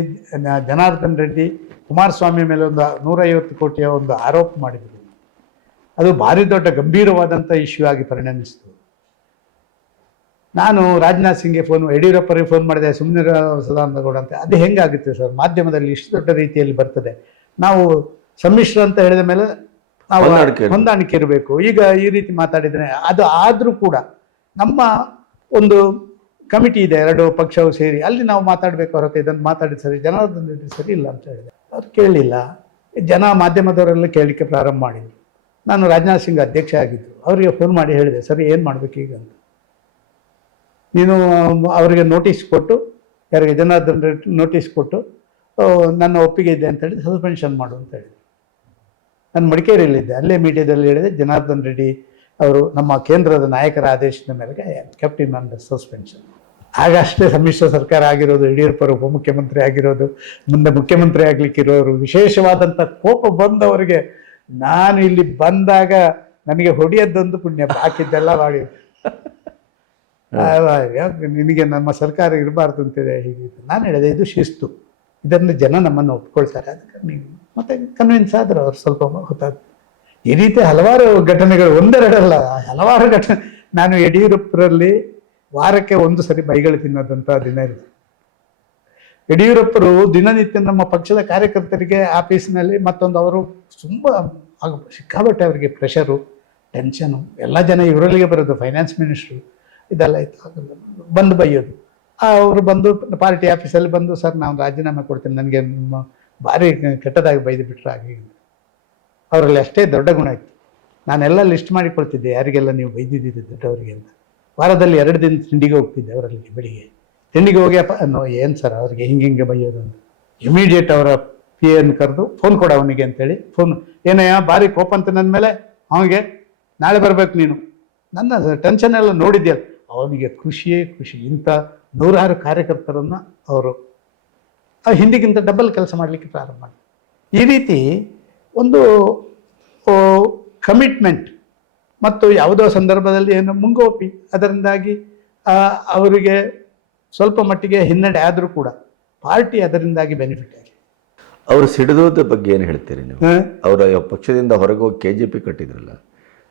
ಜನಾರ್ದನ್ ರೆಡ್ಡಿ ಕುಮಾರಸ್ವಾಮಿ ಮೇಲೆ ಒಂದು ನೂರೈವತ್ತು ಕೋಟಿಯ ಒಂದು ಆರೋಪ ಮಾಡಿದರು. ಅದು ಭಾರಿ ದೊಡ್ಡ ಗಂಭೀರವಾದಂಥ ಇಶ್ಯೂ ಆಗಿ ಪರಿಣಮಿಸಿತು. ನಾನು ರಾಜನಾಥ್ ಸಿಂಗ್ಗೆ ಫೋನ್, ಯಡಿಯೂರಪ್ಪರಿಗೆ ಫೋನ್ ಮಾಡಿದೆ ಸುಮ್ಮನೆ ಸದಾನಂದಗೌಡ ಅಂತ. ಅದು ಹೆಂಗಾಗುತ್ತೆ ಸರ್? ಮಾಧ್ಯಮದಲ್ಲಿ ಇಷ್ಟು ದೊಡ್ಡ ರೀತಿಯಲ್ಲಿ ಬರ್ತದೆ. ನಾವು ಸಮ್ಮಿಶ್ರ ಅಂತ ಹೇಳಿದ ಮೇಲೆ ನಾವು ಹೊಂದಾಣಿಕೆ ಇರಬೇಕು. ಈಗ ಈ ರೀತಿ ಮಾತಾಡಿದ್ರೆ ಅದು ಆದರೂ ಕೂಡ ನಮ್ಮ ಒಂದು ಕಮಿಟಿ ಇದೆ ಎರಡು ಪಕ್ಷವು ಸೇರಿ. ಅಲ್ಲಿ ನಾವು ಮಾತಾಡಬೇಕು ಹೊರತು ಇದನ್ನು ಮಾತಾಡಿದ ಸರಿ ಜನಾರ್ದನ್ ರೆಡ್ಡಿ ಸರಿ ಇಲ್ಲ ಅಂತ ಹೇಳಿದೆ ಅವ್ರು ಕೇಳಿಲ್ಲ. ಜನ ಮಾಧ್ಯಮದವರೆಲ್ಲ ಕೇಳಲಿಕ್ಕೆ ಪ್ರಾರಂಭ ಮಾಡಿದ್ವಿ ನಾನು ರಾಜನಾಥ್ ಸಿಂಗ್ ಅಧ್ಯಕ್ಷ ಆಗಿದ್ದು. ಅವರಿಗೆ ಫೋನ್ ಮಾಡಿ ಹೇಳಿದೆ ಸರಿ ಏನು ಮಾಡಬೇಕು ಈಗ ಅಂತ? ನೀನು ಅವರಿಗೆ ನೋಟಿಸ್ ಕೊಟ್ಟು ಯಾರಿಗೆ ಜನಾರ್ದನ್ ರೆಡ್ಡಿ ನೋಟಿಸ್ ಕೊಟ್ಟು ನನ್ನ ಒಪ್ಪಿಗೆ ಇದೆ ಅಂತ ಹೇಳಿ ಸಸ್ಪೆನ್ಷನ್ ಮಾಡು ಅಂತ ಹೇಳಿದೆ ನಾನು ಮಡಿಕೇರಿಯಲ್ಲಿದ್ದೆ. ಅಲ್ಲೇ ಮೀಡಿಯಾದಲ್ಲಿ ಹೇಳಿದೆ ಜನಾರ್ದನ್ ರೆಡ್ಡಿ ಅವರು ನಮ್ಮ ಕೇಂದ್ರದ ನಾಯಕರ ಆದೇಶದ ಮೇಲೆ ಕ್ಯಾಪ್ಟನ್ ಆನ್ ದ ಸಸ್ಪೆನ್ಷನ್ ಆಗ ಅಷ್ಟೇ ಸಮ್ಮಿಶ್ರ ಸರ್ಕಾರ ಆಗಿರೋದು ಯಡಿಯೂರಪ್ಪರು ಉಪಮುಖ್ಯಮಂತ್ರಿ ಆಗಿರೋದು ಮುಂದೆ ಮುಖ್ಯಮಂತ್ರಿ ಆಗ್ಲಿಕ್ಕಿರೋರು ವಿಶೇಷವಾದಂಥ ಕೋಪ ಬಂದವರಿಗೆ ನಾನು ಇಲ್ಲಿ ಬಂದಾಗ ನನಗೆ ಹೊಡೆಯದ್ದೊಂದು ಪುಣ್ಯ ಬಾಕಿದ್ದೆಲ್ಲ ಮಾಡಿ. ನಿನಗೆ ನಮ್ಮ ಸರ್ಕಾರ ಇರಬಾರ್ದು ಅಂತಿದೆ? ಹೀಗೆ. ನಾನು ಹೇಳಿದೆ ಇದು ಶಿಸ್ತು. ಇದನ್ನು ಜನ ನಮ್ಮನ್ನು ಒಪ್ಕೊಳ್ತಾರೆ. ಅದಕ್ಕೆ ನೀವು ಮತ್ತೆ ಕನ್ವಿನ್ಸ್ ಆದರು ಅವ್ರು ಸ್ವಲ್ಪ ಹೊತ್ತಾದ್ರು ಈ ರೀತಿ ಹಲವಾರು ಘಟನೆಗಳು, ಒಂದೆರಡಲ್ಲ, ಹಲವಾರು ಘಟನೆ. ನಾನು ಯಡಿಯೂರಪ್ಪರಲ್ಲಿ ವಾರಕ್ಕೆ ಒಂದು ಸರಿ ಬೈಗಳು ತಿನ್ನದಂತ ದಿನ ಇದೆ ಯಡಿಯೂರಪ್ಪರು ದಿನನಿತ್ಯ ನಮ್ಮ ಪಕ್ಷದ ಕಾರ್ಯಕರ್ತರಿಗೆ ಆಫೀಸ್ನಲ್ಲಿ ಮತ್ತೊಂದು ಅವರು ತುಂಬ ಸಿಕ್ಕಾಬಟ್ಟೆ ಅವರಿಗೆ ಪ್ರೆಷರು ಟೆನ್ಷನು ಎಲ್ಲ ಜನ ಇವರಲ್ಲಿಗೆ ಬರೋದು ಫೈನಾನ್ಸ್ ಮಿನಿಸ್ಟ್ರು ಇದೆಲ್ಲ ಇತ್ತು. ಬಂದು ಬೈಯೋದು. ಅವರು ಬಂದು ಪಾರ್ಟಿ ಆಫೀಸಲ್ಲಿ ಬಂದು, ಸರ್, ನಾನು ರಾಜೀನಾಮೆ ಕೊಡ್ತೀನಿ, ನನಗೆ ಭಾರಿ ಕೆಟ್ಟದಾಗಿ ಬೈದು ಬಿಟ್ರೆ ಹಾಗೆ. ಅವರಲ್ಲಿ ಅಷ್ಟೇ ದೊಡ್ಡ ಗುಣ ಇತ್ತು. ನಾನೆಲ್ಲ ಲಿಸ್ಟ್ ಮಾಡಿಕೊಳ್ತಿದ್ದೆ, ಯಾರಿಗೆಲ್ಲ ನೀವು ಬೈದಿದ್ದೀರಿ ದೊಡ್ಡವರಿಗೆ ಅಂತ. ವಾರದಲ್ಲಿ ಎರಡು ದಿನ ತಿಂಡಿಗೆ ಹೋಗ್ತಿದ್ದೆ ಅವರಲ್ಲಿ ಬೆಳಿಗ್ಗೆ. ತಿಂಡಿಗೆ ಹೋಗಿ ಅಪ್ಪ ನೋ ಏನು ಸರ್ ಅವ್ರಿಗೆ ಹಿಂಗೆ ಹಿಂಗೆ ಬೈಯೋದು ಅಂತ. ಇಮಿಡಿಯೇಟ್ ಅವರ ಪಿ ಎನ್ ಕರೆದು, ಫೋನ್ ಕೊಡ ಅವನಿಗೆ ಅಂತೇಳಿ, ಫೋನ್ ಏನಯ್ಯ, ಭಾರಿ ಕೋಪ ಅಂತ ನನ್ನ ಮೇಲೆ? ಅವನಿಗೆ ನಾಳೆ ಬರಬೇಕು ನೀನು. ನನ್ನ ಟೆನ್ಷನ್ ಎಲ್ಲ ನೋಡಿದ್ಯಲ್ಲ, ಅವನಿಗೆ ಖುಷಿಯೇ ಖುಷಿ. ಇಂಥ ನೂರಾರು ಕಾರ್ಯಕರ್ತರನ್ನು ಅವರು ಹಿಂದಿಗಿಂತ ಡಬಲ್ ಕೆಲಸ ಮಾಡಲಿಕ್ಕೆ ಪ್ರಾರಂಭ ಮಾಡಿ ಈ ರೀತಿ ಒಂದು ಕಮಿಟ್ಮೆಂಟ್ ಮತ್ತು ಯಾವುದೋ ಸಂದರ್ಭದಲ್ಲಿ ಏನು ಮುಂಗೋಪಿ ಅದರಿಂದಾಗಿ ಅವರಿಗೆ ಸ್ವಲ್ಪ ಮಟ್ಟಿಗೆ ಹಿನ್ನಡೆ ಆದರೂ ಕೂಡ ಪಾರ್ಟಿ ಅದರಿಂದಾಗಿ ಬೆನಿಫಿಟ್ ಆಗಿದೆ. ಅವರು ಸಿಡಿದೋದ ಬಗ್ಗೆ ಏನು ಹೇಳ್ತೀರಿ ನೀವು? ಅವರ ಪಕ್ಷದಿಂದ ಹೊರಗೆ ಹೋಗಿ ಕೆ ಜೆ ಪಿ ಕಟ್ಟಿದ್ರಲ್ಲ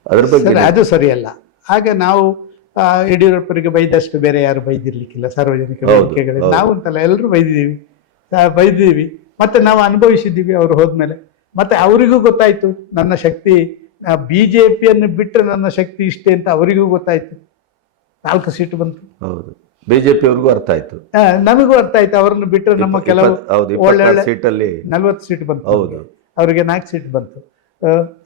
ಅದ್ರ ಬಗ್ಗೆ ಸರಿ ಅದು ಸರಿಯಲ್ಲ. ಆಗ ನಾವು ಯಡಿಯೂರಪ್ಪರಿಗೆ ಬೈದಷ್ಟು ಬೇರೆ ಯಾರು ಬೈದಿರ್ಲಿಕ್ಕಿಲ್ಲ ಸಾರ್ವಜನಿಕ ನಾವು ಅಂತಲ್ಲ ಎಲ್ಲರೂ ಬೈದಿದ್ದೀವಿ. ಬೈದಿದ್ದೀವಿ ಮತ್ತೆ ನಾವು ಅನುಭವಿಸಿದ್ದೀವಿ ಅವ್ರು ಹೋದ್ಮೇಲೆ. ಮತ್ತೆ ಅವರಿಗೂ ಗೊತ್ತಾಯ್ತು ನನ್ನ ಶಕ್ತಿ ಬಿ ಜೆ ಪಿಯನ್ನು ಬಿಟ್ಟರೆ ನನ್ನ ಶಕ್ತಿ ಇಷ್ಟೇ ಅಂತ ಅವರಿಗೂ ಗೊತ್ತಾಯ್ತು. ನಾಲ್ಕು ಸೀಟು ಬಂತು. ಹೌದು. ಬಿಜೆಪಿ ಅವ್ರಿಗೂ ಅರ್ಥ ಆಯ್ತು. ನಮಗೂ ಅರ್ಥ ಆಯ್ತು. ಅವರನ್ನು ಬಿಟ್ಟರೆ ನಮ್ಮ ಕೆಲವು ಒಳ್ಳೆ ಸೀಟಲ್ಲಿ ನಲ್ವತ್ತು ಸೀಟ್ ಬಂತು. ಹೌದು. ಅವರಿಗೆ ನಾಲ್ಕು ಸೀಟ್ ಬಂತು.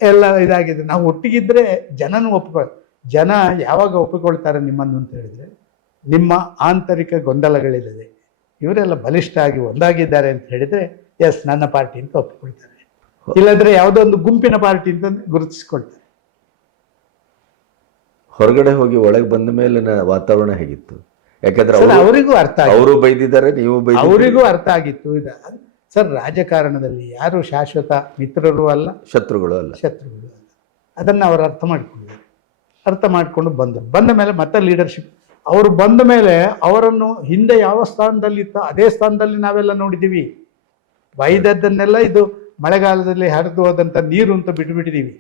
ಎಲ್ಲ ಇದಾಗಿದೆ. ನಾವು ಒಟ್ಟಿಗಿದ್ರೆ ಜನನೂ ಒಪ್ಕೊ ಜನ ಯಾವಾಗ ಒಪ್ಪಿಕೊಳ್ತಾರೆ ನಿಮ್ಮನ್ನು ಅಂತ ಹೇಳಿದ್ರೆ ನಿಮ್ಮ ಆಂತರಿಕ ಗೊಂದಲಗಳಿಲ್ಲದೆ. ಇವರೆಲ್ಲ ಬಲಿಷ್ಠ ಆಗಿ ಒಂದಾಗಿದ್ದಾರೆ ಅಂತ ಹೇಳಿದ್ರೆ ಎಸ್ ನನ್ನ ಪಾರ್ಟಿ ಅಂತ ಒಪ್ಪಿಕೊಳ್ತಾರೆ. ಇಲ್ಲಾಂದರೆ ಯಾವುದೋ ಒಂದು ಗುಂಪಿನ ಪಾರ್ಟಿ ಅಂತ ಗುರುತಿಸ್ಕೊಳ್ತಾರೆ. ಹೊರಗಡೆ ಹೋಗಿ ಒಳಗೆ ಬಂದ ಮೇಲಿನ ವಾತಾವರಣ ಹೇಗಿತ್ತು? ಯಾಕಂದ್ರೆ ಅವರಿಗೂ ಅರ್ಥ ಅವರು ಬೈದಿದ್ದಾರೆ ನೀವು. ಅವರಿಗೂ ಅರ್ಥ ಆಗಿತ್ತು. ಇದು ಸರ್ ರಾಜಕಾರಣದಲ್ಲಿ ಯಾರು ಶಾಶ್ವತ ಮಿತ್ರರು ಅಲ್ಲ ಶತ್ರುಗಳು ಅಲ್ಲ. ಶತ್ರುಗಳು ಅಲ್ಲ. ಅದನ್ನು ಅವರು ಅರ್ಥ ಮಾಡಿಕೊಂಡಿದ್ದಾರೆ. ಅರ್ಥ ಮಾಡಿಕೊಂಡು ಬಂದರು. ಬಂದ ಮೇಲೆ ಮತ್ತೆ ಲೀಡರ್ಶಿಪ್ ಅವರು ಬಂದ ಮೇಲೆ ಅವರನ್ನು ಹಿಂದೆ ಯಾವ ಸ್ಥಾನದಲ್ಲಿ ಇತ್ತೋ ಅದೇ ಸ್ಥಾನದಲ್ಲಿ ನಾವೆಲ್ಲ ನೋಡಿದ್ದೀವಿ. ಬೈದದ್ದನ್ನೆಲ್ಲ ಇದು ಮಳೆಗಾಲದಲ್ಲಿ ಹರಿದು ಹೋದಂಥ ನೀರು ಅಂತ ಬಿಟ್ಟುಬಿಟ್ಟಿದ್ದೀವಿ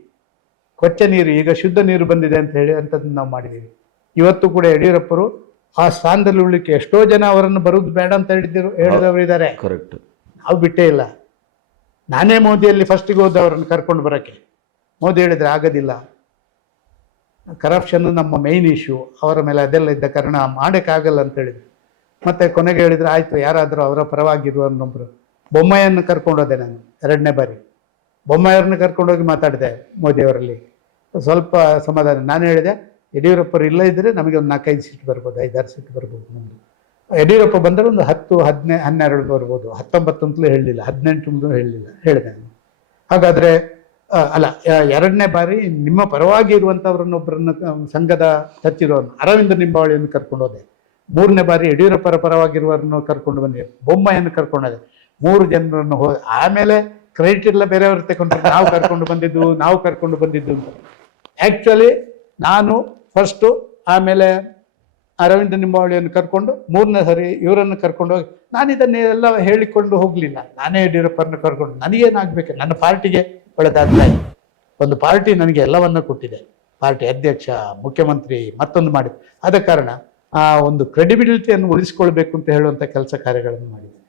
ಕೊಚ್ಚೆ ನೀರು ಈಗ ಶುದ್ಧ ನೀರು ಬಂದಿದೆ ಅಂತ ಹೇಳಿ ಅಂಥದ್ದನ್ನು ನಾವು ಮಾಡಿದ್ದೀವಿ. ಇವತ್ತು ಕೂಡ ಯಡಿಯೂರಪ್ಪರು ಆ ಸ್ಥಾನದಲ್ಲಿ ಉಳಿಕೆ ಎಷ್ಟೋ ಜನ ಅವರನ್ನು ಬರುವುದು ಬೇಡ ಅಂತ ಹೇಳಿದ್ದರು ಹೇಳಿದವರು ಇದ್ದಾರೆ. ಕರೆಕ್ಟ್ ನಾವು ಬಿಟ್ಟೇ ಇಲ್ಲ. ನಾನೇ ಮೋದಿಯಲ್ಲಿ ಫಸ್ಟಿಗೆ ಹೋದವರನ್ನು ಕರ್ಕೊಂಡು ಬರೋಕ್ಕೆ. ಮೋದಿ ಹೇಳಿದರೆ ಆಗೋದಿಲ್ಲ. ಕರಪ್ಷನ್ ನಮ್ಮ ಮೈನ್ ಇಶ್ಯೂ ಅವರ ಮೇಲೆ ಅದೆಲ್ಲ ಇದ್ದ ಕಾರಣ ಮಾಡೋಕ್ಕಾಗಲ್ಲ ಅಂತ ಹೇಳಿದ್ರು. ಮತ್ತೆ ಕೊನೆಗೆ ಹೇಳಿದ್ರೆ, ಆಯಿತು, ಯಾರಾದರೂ ಅವರ ಪರವಾಗಿರುವನ್ನೊಬ್ಬರು ಬೊಮ್ಮಾಯನ್ನು ಕರ್ಕೊಂಡೋದೆ ನಾನು, ಎರಡನೇ ಬಾರಿ. ಬೊಮ್ಮಾಯವ್ರನ್ನ ಕರ್ಕೊಂಡೋಗಿ ಮಾತಾಡಿದೆ ಮೋದಿಯವರಲ್ಲಿ ಸ್ವಲ್ಪ ಸಮಾಧಾನ. ನಾನು ಹೇಳಿದೆ, ಯಡಿಯೂರಪ್ಪರು ಇಲ್ಲ ಇದ್ದರೆ ನಮಗೆ ಒಂದು ನಾಲ್ಕೈದು ಸೀಟ್ ಬರ್ಬೋದು, ಐದಾರು ಸೀಟ್ ಬರ್ಬೋದು ನಮ್ಮದು ಯಡಿಯೂರಪ್ಪ ಬಂದರೆ ಒಂದು ಹತ್ತು, ಹದಿನೈ, ಹನ್ನೆರಡು ಬರ್ಬೋದು. ಹತ್ತೊಂಬತ್ತು ಅಂತಲೂ ಹೇಳಲಿಲ್ಲ ಹದಿನೆಂಟು ಅಂತಲೂ ಹೇಳಲಿಲ್ಲ ಹೇಳಿದೆ ನಾನು. ಹಾಗಾದರೆ ಅಲ್ಲ ಎರಡನೇ ಬಾರಿ ನಿಮ್ಮ ಪರವಾಗಿ ಇರುವಂಥವ್ರನ್ನೊಬ್ಬರನ್ನ ಸಂಘದ ಸಚಿವರನ್ನು ಅರವಿಂದ ನಿಂಬಾವಳಿಯನ್ನು ಕರ್ಕೊಂಡು ಹೋದೆ. ಮೂರನೇ ಬಾರಿ ಯಡಿಯೂರಪ್ಪರ ಪರವಾಗಿರುವವರನ್ನು ಕರ್ಕೊಂಡು ಬಂದೆ. ಬೊಮ್ಮಾಯನ್ನು ಕರ್ಕೊಂಡೋದೆ ಮೂರು ಜನರನ್ನು ಹೋ, ಆಮೇಲೆ ಕ್ರೆಡಿಟ್ ಎಲ್ಲ ಬೇರೆಯವರು ತಗೊಂಡ್ರೆ ನಾವು ಕರ್ಕೊಂಡು ಬಂದಿದ್ದು, ನಾವು ಕರ್ಕೊಂಡು ಬಂದಿದ್ದು ಅಂತ. ಆ್ಯಕ್ಚುಲಿ ನಾನು ಫಸ್ಟು ಆಮೇಲೆ ಅರವಿಂದ ನಿಂಬಾವಳಿಯನ್ನು ಕರ್ಕೊಂಡು ಮೂರನೇ ಸರಿ ಇವರನ್ನು ಕರ್ಕೊಂಡು ಹೋಗಿ ನಾನು ಇದನ್ನೆಲ್ಲ ಹೇಳಿಕೊಂಡು ಹೋಗಲಿಲ್ಲ. ನಾನೇ ಯಡಿಯೂರಪ್ಪರನ್ನ ಕರ್ಕೊಂಡು, ನನಗೇನಾಗಬೇಕು? ನನ್ನ ಪಾರ್ಟಿಗೆ ಒಳ್ಳೆದಾಗ್ತಾಯಿ ಒಂದು ಪಾರ್ಟಿ ನನಗೆ ಎಲ್ಲವನ್ನ ಕೊಟ್ಟಿದೆ. ಪಾರ್ಟಿ ಅಧ್ಯಕ್ಷ, ಮುಖ್ಯಮಂತ್ರಿ ಮತ್ತೊಂದು ಮಾಡಿದೆ ಆದ ಕಾರಣ ಆ ಒಂದು ಕ್ರೆಡಿಬಿಲಿಟಿಯನ್ನು ಉಳಿಸಿಕೊಳ್ಬೇಕು ಅಂತ ಹೇಳುವಂಥ ಕೆಲಸ ಕಾರ್ಯಗಳನ್ನು ಮಾಡಿದೆ